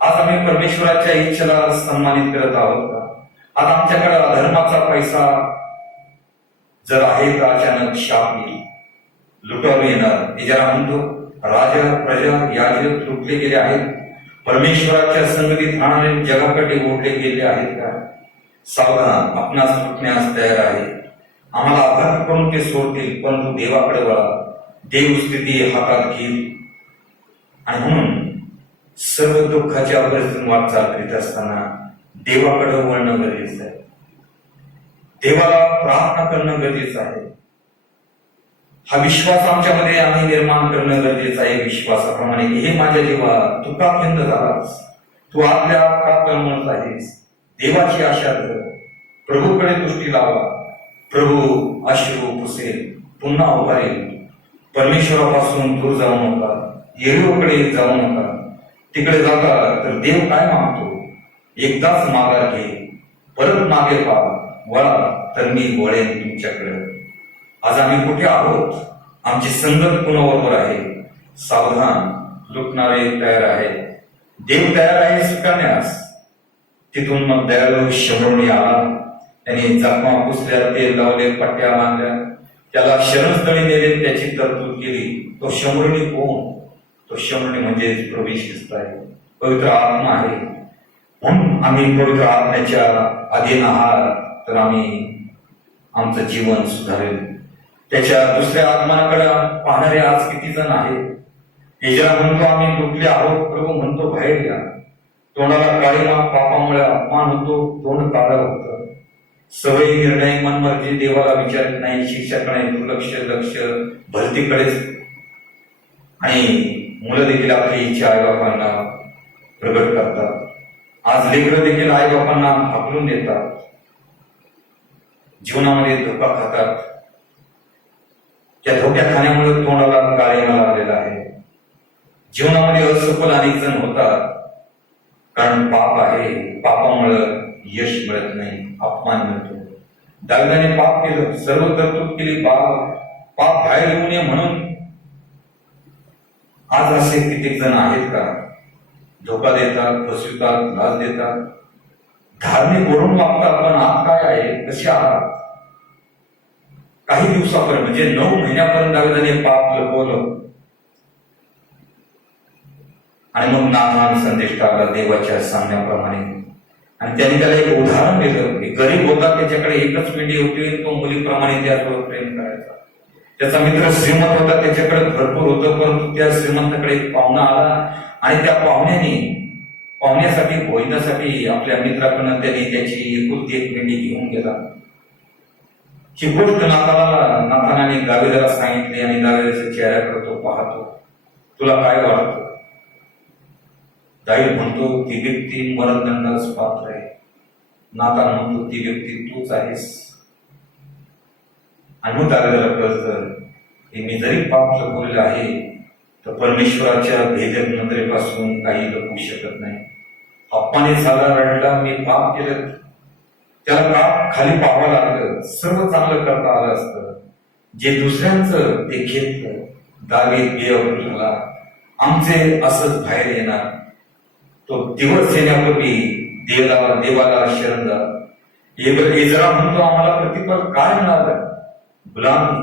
आज आम्ही परमेश्वराच्या इच्छेला सन्मानित करत आहोत का? आज आमच्याकडे अधर्माचा पैसा जर आहे तर अचानक शाप येईल, लुटारू येणार. एजरा म्हणतो राजा, प्रजा, याजक लुटले गेले आहेत. परमेश्वराच्या संगतीत राहणारे जगाकडे ओढले गेले आहेत का? सावधान, आपणास लुटण्यास तयार आहे. आम्हाला आघात करून ते सोडतील, परंतु देवाकडे वळा. देव स्थिती हातात घेईल. आणि म्हणून सर्व दुःखाच्या परिस्थितीतून वाटचाल करीत असताना देवाकडे वळणं गरजेचं आहे. देवाला प्रार्थना करणं गरजेचं आहे. हा विश्वास आमच्यामध्ये आम्ही निर्माण करणं गरजेचं आहे. विश्वासाप्रमाणे हे माझ्या जीवा, तू का खिन्न झालास? तू आतल्या का तळमळत आहेस? देवाची आशा धर, प्रभूकडे दृष्टी लावा. प्रभू अश्रू पुसेल, पुन्हा उभारेल. परमेश्वरापासून दूर जाऊ नका, येरीवकडे जाऊ नका. तिकडे जाता तर देव काय मागतो? एकदाच माघार घे, परत मागे पहा, वळा तर मी वळेन तुमच्याकडे. आज आम्ही कुठे आहोत? आमची संगत कुणाबरोबर आहे? सावधान, लुटणारे तयार आहे. देव तयार आहे स्वीकारण्यास. तिथून मग दयाळू शमरोनी आला. त्याने जखमा पुसल्या, तेल लावले, पट्ट्या बांधल्या, त्याला शरणस्थळी नेले, त्याची तरतूद केली. तो शमरोनी कोण? तो शमरोनी म्हणजे प्रभू ख्रिस्त आहे, पवित्र आत्मा आहे. म्हणून आम्ही पवित्र आत्म्याच्या अधीन आहात तर आम्ही आमचं जीवन सुधारेल. त्याच्या दुसऱ्या आत्माकडे पाहणारे आज किती जण आहेत? एजरा म्हणतो आम्ही लुटले आहोत. प्रभू म्हणतो बाहेर या. तोंडाला काळीमा, पापामुळे अपमान होतो, तोंड काळं होतं. सवयी, निर्णय, मनमर्जी देवाला विचारत नाही. शिक्षकाकडे दुर्लक्ष, लक्ष भलतीकडेच. आणि मुलं देखील आपली इच्छा आईबापांना प्रगट करतात. आज लेकरं देखील आईबापांना हाकलून देतात. जीवनामध्ये धोका खातात. त्या धोक्या खाण्यामुळे तोंडाला काळीमा लागलेला आहे. जीवनामध्ये असफल अनेक जण होतात, कारण पाप आहे. पापामुळे यश मिळत नाही, अपमान मिळतो. दाविदाने पाप केलं, सर्व तरतूद केली, पाप बाहेर येऊ नये म्हणून. आज असे कित्येक जण आहेत का? धोका देतात, फसवितात, लाच देतात, धार्मिक वरून वागतात, पण आत काय आहे? कसे आहात? काही दिवसापर्यंत म्हणजे 9 महिन्यापर्यंत दाविदाने पाप लपवलं. आणि मग नाथान संदेश टाकला देवाच्या सांगण्याप्रमाणे. आणि त्यांनी त्याला एक उदाहरण दिलं की गरीब होता, त्याच्याकडे एकच मेंढी होती, तो मुलीप्रमाणे त्याच्यावर प्रेम करायचा. त्याचा मित्र श्रीमंत होता, त्याच्याकडे भरपूर होतं, परंतु त्या श्रीमंताकडे एक पाहुणा आला आणि त्या पाहुण्यासाठी भोजनासाठी आपल्या मित्राकडनं त्यांनी त्याची एकुलती एक मेंढी घेऊन गेला. ही गोष्ट नाथानाने दाविदाला सांगितली आणि दाविदाच्या चेहऱ्याकडे तो पाहतो. तुला काय वाटतं? दावीद म्हणतो ती व्यक्ती मरणदंडास पात्र आहे. नातान म्हणतो ती व्यक्ती तूच आहेस. आणि मग दाविदाला कळतं की मी जरी पाप लपवलेलं आहे तर परमेश्वराच्या भेदक नजरेपासून काही लपवू शकत नाही. अपमानित झाला, रडला, मी पाप केलं, त्याला पाप खाली पाहावं लागलं. सर्व चांगलं करता आलं असतं. जे दुसऱ्यांचं ते घेतलं. दावीद बेअब्रू झाला. आमचे असंच बाहेर येणार. तो दिवस येण्यापूर्वी देवाला शरण जा. एजरा म्हणतो आम्हाला प्रतिफल काय मिळालं? गुलामी,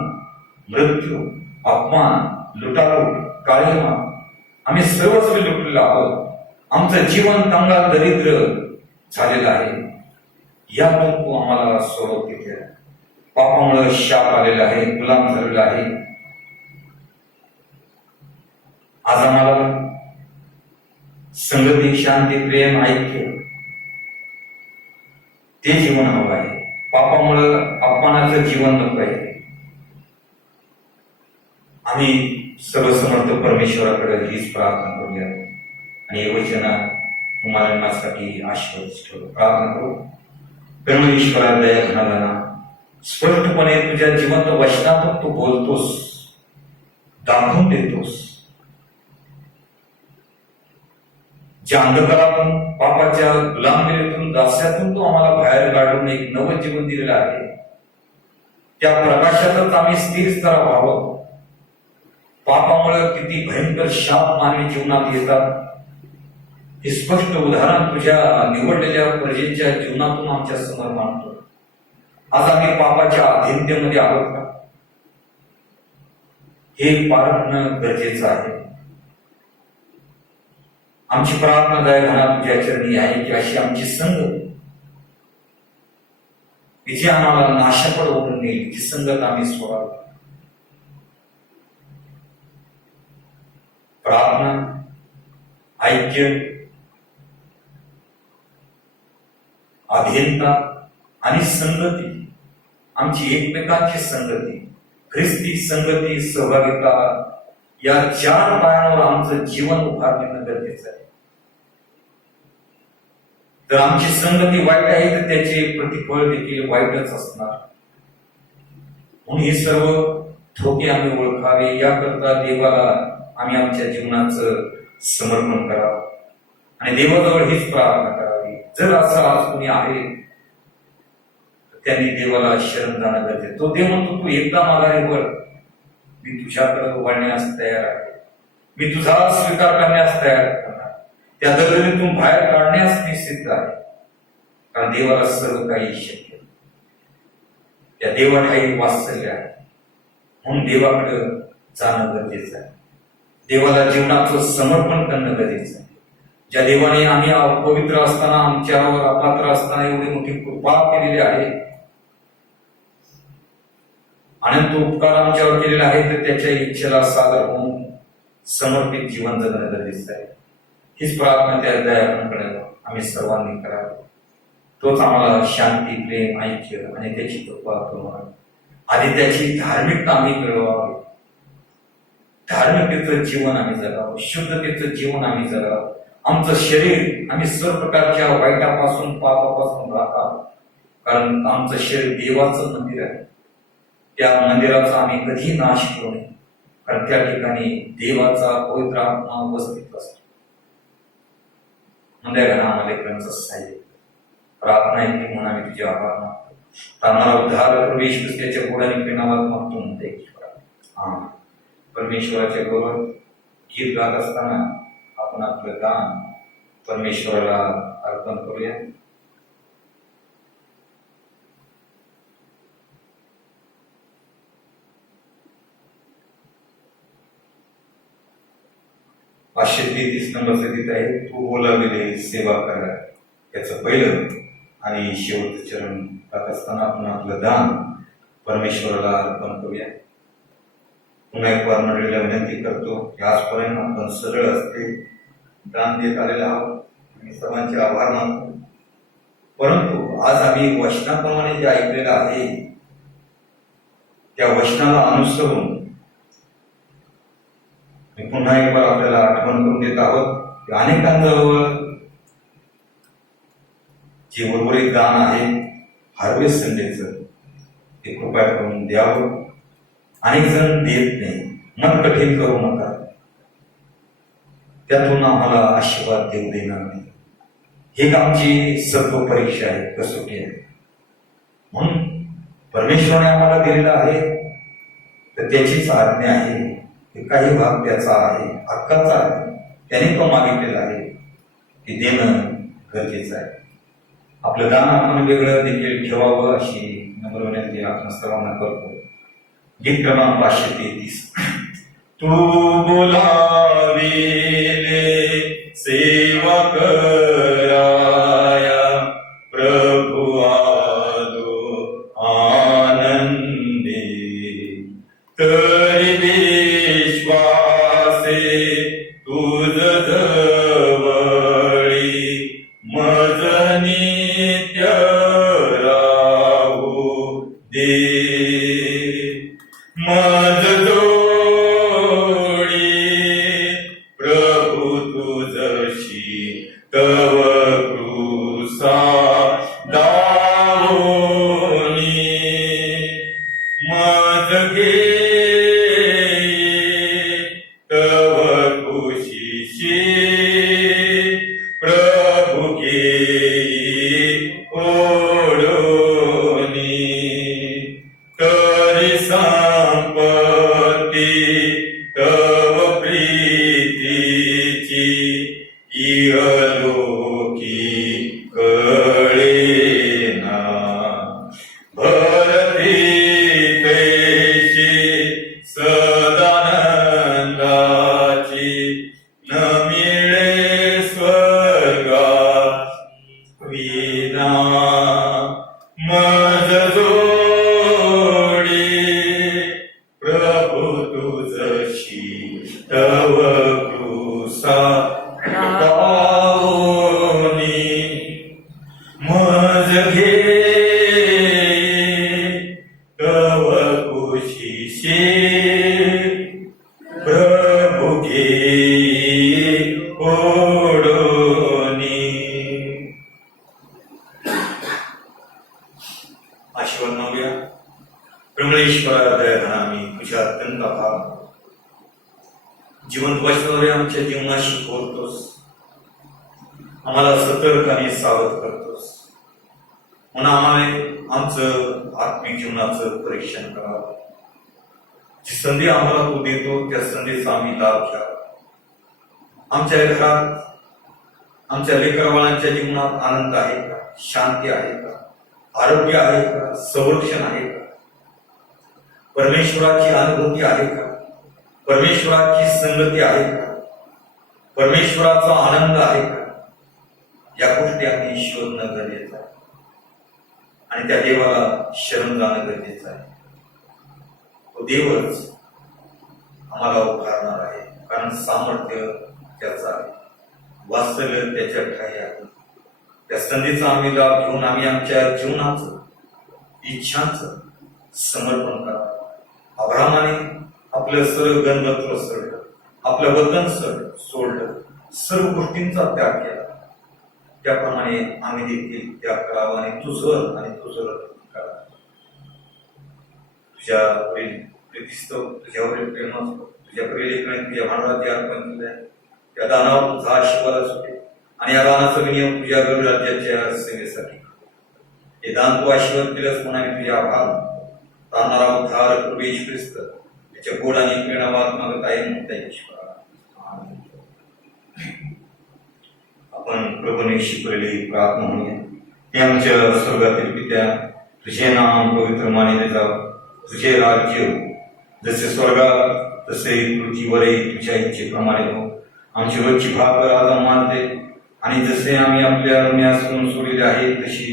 मृत्यू, अपमान, लुटालूट, काळीमा. आम्ही सर्वस्व लुटलेलो आहोत. आमचं जीवन कंगाल, दरिद्र झालेलं आहे. यातून तू आम्हाला सोडव घेतले. पापामुळे शाप आलेला आहे, गुलाम झालेला आहे. आज आम्हाला संगती, शांती, प्रेम, ऐक्य ते जीवन हवं आहे. पापामुळे अपमानाचं जीवन नको आहे. आम्ही सर्वसमर्थ परमेश्वराकडे हीच प्रार्थना करूया आणि हे वचन तुम्हाला माझ्यासाठी आशीर्वाद ठेवू. प्रार्थना करू. कर्म ईश्वरा दया घनाला स्पष्टपणे तुझ्या जिवंत वचनातून तू बोलतोस, दाखवून देतोस. ज्या अंधकारातून पापाच्या गुलामगिरीतून दास्यातून तो आम्हाला बाहेर काढून एक नवं जीवन दिलेलं आहे, त्या प्रकाशातच आम्ही स्थिर स्थिर व्हावं. पापामुळे किती भयंकर शाप मानवी जीवनात येतात हे स्पष्ट उदाहरण तुझ्या निवडलेल्या प्रजेच्या जीवनातून आमच्या समोर मांडतो. आज आम्ही पापाच्या अधीनतेमध्ये आहोत का हे पारखणं गरजेचं आहे. आमची प्रार्थना दयाघना तुझ्या चरणी आहे की अशी आमची संगत की जी आम्हाला नाशाकडे ओढून नेईल, ती संगत आम्ही सोडावी. प्रार्थना, ऐक्य, अधीनता आणि संगती, आमची एकमेकांची संगती, ख्रिस्ती संगती, सहभागिता, या 4 पायांवर आमचं जीवन उभारणं गरजेचं आहे. जर आमची संगती वाईट आहे तर त्याचे प्रतिफळ देखील वाईटच असणार. म्हणून हे सर्व धोके आम्ही ओळखावे, याकरता देवाला आम्ही आमच्या जीवनाचं समर्पण करावं आणि देवाजवळ हीच प्रार्थना करावी. जर असं आज कोणी आहे तर त्यांनी देवाला शरण जाणं गरजेचं. तो देव म्हणतो, तू एकदा माघारी वळ, मी तुझ्याकडे वळण्यास तयार आहे, मी तुझा स्वीकार करण्यास तयार आहे, त्या दलदलीतून बाहेर काढण्यास मी सिद्ध आहे. कारण देवाला सर्व काही शक्य, त्या देवाठाई वात्सल्य आहे. म्हणून देवाकडे जाणं गरजेचं आहे, देवाला जीवनाचं समर्पण करणं गरजेचं आहे. ज्या देवाने आम्ही अपवित्र असताना, आमच्यावर अपात्र असताना एवढी मोठी कृपा केलेली आहे, अनंत उपकार आमच्यावर केलेला आहे, तर त्याच्या इच्छेला सादर होऊन समर्पित जीवन जगणं गरजेचं आहे. हीच प्रार्थना त्या दयाळूंकडे आम्ही सर्वांनी करावी. तोच आम्हाला शांती, प्रेम, ऐक्य आणि त्याची कृपा करून आधी त्याची धार्मिकता आम्ही मिळवावी. धार्मिकतेचं जीवन आम्ही जगावं, शुद्धतेचं जीवन आम्ही जगावं. आमचं शरीर आम्ही सर्व प्रकारच्या वाईटापासून, पापापासून राखावं. कारण आमचं शरीर देवाचं मंदिर आहे. त्या मंदिराचा आम्ही कधी नाश करू नये, कारण त्या ठिकाणी देवाचा पवित्र आत्मा उपस्थित असतो. मंदिरांना आम्हाला लेकरांचं सहाय्य. प्रार्थना आहे म्हणून आम्ही तुझे आभार मानतो. आम्हाला उद्धार प्रवेश त्याच्या गोडाने नावात मागतो म्हणते. परमेश्वराच्या गौरव गीत गात असताना आपण आपलं दान परमेश्वराला अर्पण करूया. पाचशे 33 नंबरचं गीत आहे, तू बोलाविले सेवा करा. याचं पहिलं आणि शेवटचं चरण गात असताना आपण आपलं दान परमेश्वराला अर्पण करूया. पुन्हा एक वार मंडळीला विनंती करतो की आजपर्यंत आपण सरळ असते दान देत आलेले आहोत. मी सर्वांचे आभार मानतो. परंतु आज आम्ही वचनाप्रमाणे जे ऐकलेलं आहे त्या वचनाला अनुसरून मी पुन्हा एक बार आपल्याला आठवण करून देत आहोत की अनेकांजवळ जे उर्वरित दान आहे हार्वेस्ट संडेचं, ते कृपया करून द्यावं. अनेक जण देत नाही, मन कठीण करू नका, त्यातून आम्हाला आशीर्वाद देऊ देणार नाही. ही आमची सर्व परीक्षा आहे, कसोटी आहे. म्हणून परमेश्वराने आम्हाला दिलेला आहे तर त्याचीच आज्ञा आहे की काही भाग त्याचा आहे, हक्काचा आहे, त्याने तो मागितलेला आहे की देणं गरजेचं आहे. आपलं दान आपण वेगळं देखील ठेवावं अशी नम्र विनंती आपण सर्वांना करतो. गीत क्रमांक 533. तू बोलाविले सेवा कराया प्रभु आलो आनंदे, तरी विश्वासे तुझ जवळी मज नित्य राहू दे. मज जोडी प्रभु तुझशी तव कृसा दावोनी, मज घे तव खुशीशी इहलोकी कळेना भरती कैशी सदानंदाची न मिळे स्वर्गा विना मज जोडी प्रभु तुझशी तव कृसा पावनी मज घे तव कुशीशी प्रभु घे ओढोनी. आशीर्वाद मागूया. प्रमळेश्वरा दयाघना आम्ही तुझ्या अत्यंत आभार. जिवंत वचनाद्वारे आमच्या जीवनाशी बोलतोस, आम्हाला सतर्क आणि सावध करतोस. म्हणून आम्हाला आमचं आत्मिक जीवनाचं परीक्षण करावं. जी संधी आम्हाला तू देतो त्या संधीचा आम्ही लाभ घ्या. आमच्या घरात आमच्या लेकरबाळांच्या जीवनात आनंद आहे का, शांती आहे का, आरोग्य आहे का, संरक्षण आहे का, परमेश्वराची अनुभूती आहे का, परमेश्वराची संगती आहे का, परमेश्वराचा आनंद आहे का, या गोष्टी आम्ही शोधणं गरजेचं आहे आणि त्या देवाला शरण जाणं गरजेचं आहे. तो देवच आम्हाला उभारणार आहे, कारण सामर्थ्य त्याचं आहे, वास्तव्य त्याच्या ठाई आहे. त्या संधीचा आम्ही लाभ घेऊन आम्ही आमच्या जीवनाचं इच्छांचं समर्पण करावं. अब्राहमाने आपलं सर्व गणपत्र सोडलं, आपलं वतन सोडलं, सर्व गोष्टींचा त्याग केला. त्याप्रमाणे आम्ही देखील त्याग करावा आणि तुझं करा. तुझ्यावरील प्रीतिस्तव, तुझ्यावरील प्रेमास्तव, तुझ्याकडे लेखणे तुझ्या भांडवलाचे अर्पण केले आहे. त्या दानावर तुझा आशीर्वाद असू दे आणि या दानाचा विनियोग तुझ्या राज्याच्या सेवेसाठी. हे दान तू आशीर्वाद केलंस म्हणून आम्ही तुझे आभार. तारणारा उद्धार प्रभू येशू ख्रिस्त त्याच्या गोड आणि प्रेमात मागत आहे मुक्ता ईश्वरा. आपण प्रभूने शिकवलेली प्रार्थना म्हणूया. हे आमच्या स्वर्गातील पित्या, तुझे नाम पवित्र मानले जावं, तुझे राज्य जसे स्वर्गात तसे पृथ्वीवरही तुझ्या इच्छेप्रमाणे हो. आमची रोजची भाकर आज आम्हाला दे आणि जसे आम्ही आपल्या ऋण्यास ऋण सोडले आहे तशी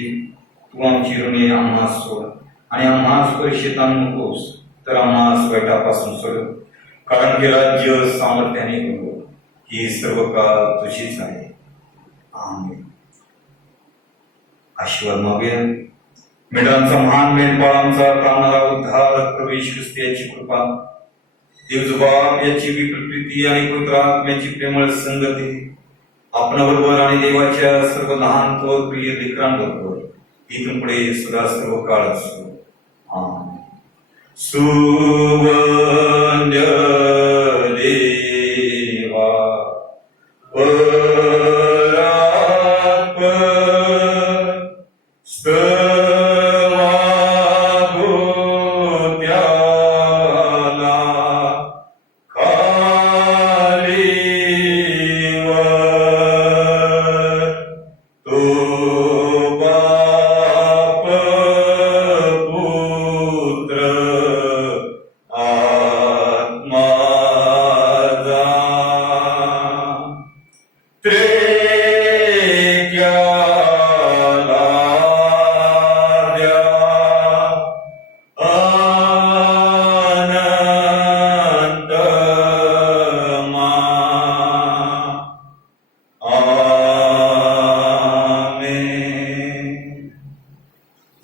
तू आमची ऋणे आम्हास सोड आणि आम्हास परीक्षेत आणू नकोस तर आम्हास वाईटापासून सोड. कारण की राज्य सामर्थ्याने हो ही सर्व काळ तुझीच आहे. आमेन. आशीर्वाद मागूया. मेढरांचा महान मेंढपाळ आमचा प्राणारा उद्धार प्रभू येशू ख्रिस्त याची कृपा, देवजुबाब याची विपुल प्रीती आणि पवित्र आत्म्याची प्रेमळ संगती आपणाबरोबर आणि देवाच्या सर्व लहान थोर प्रिय लेकरांबरोबर इथून पुढे सदा सर्व काळ असो. आमेन. सुवंद्य देवा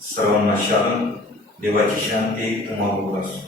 सर्वांना शांत देवाची शांती तुम्हाला असो.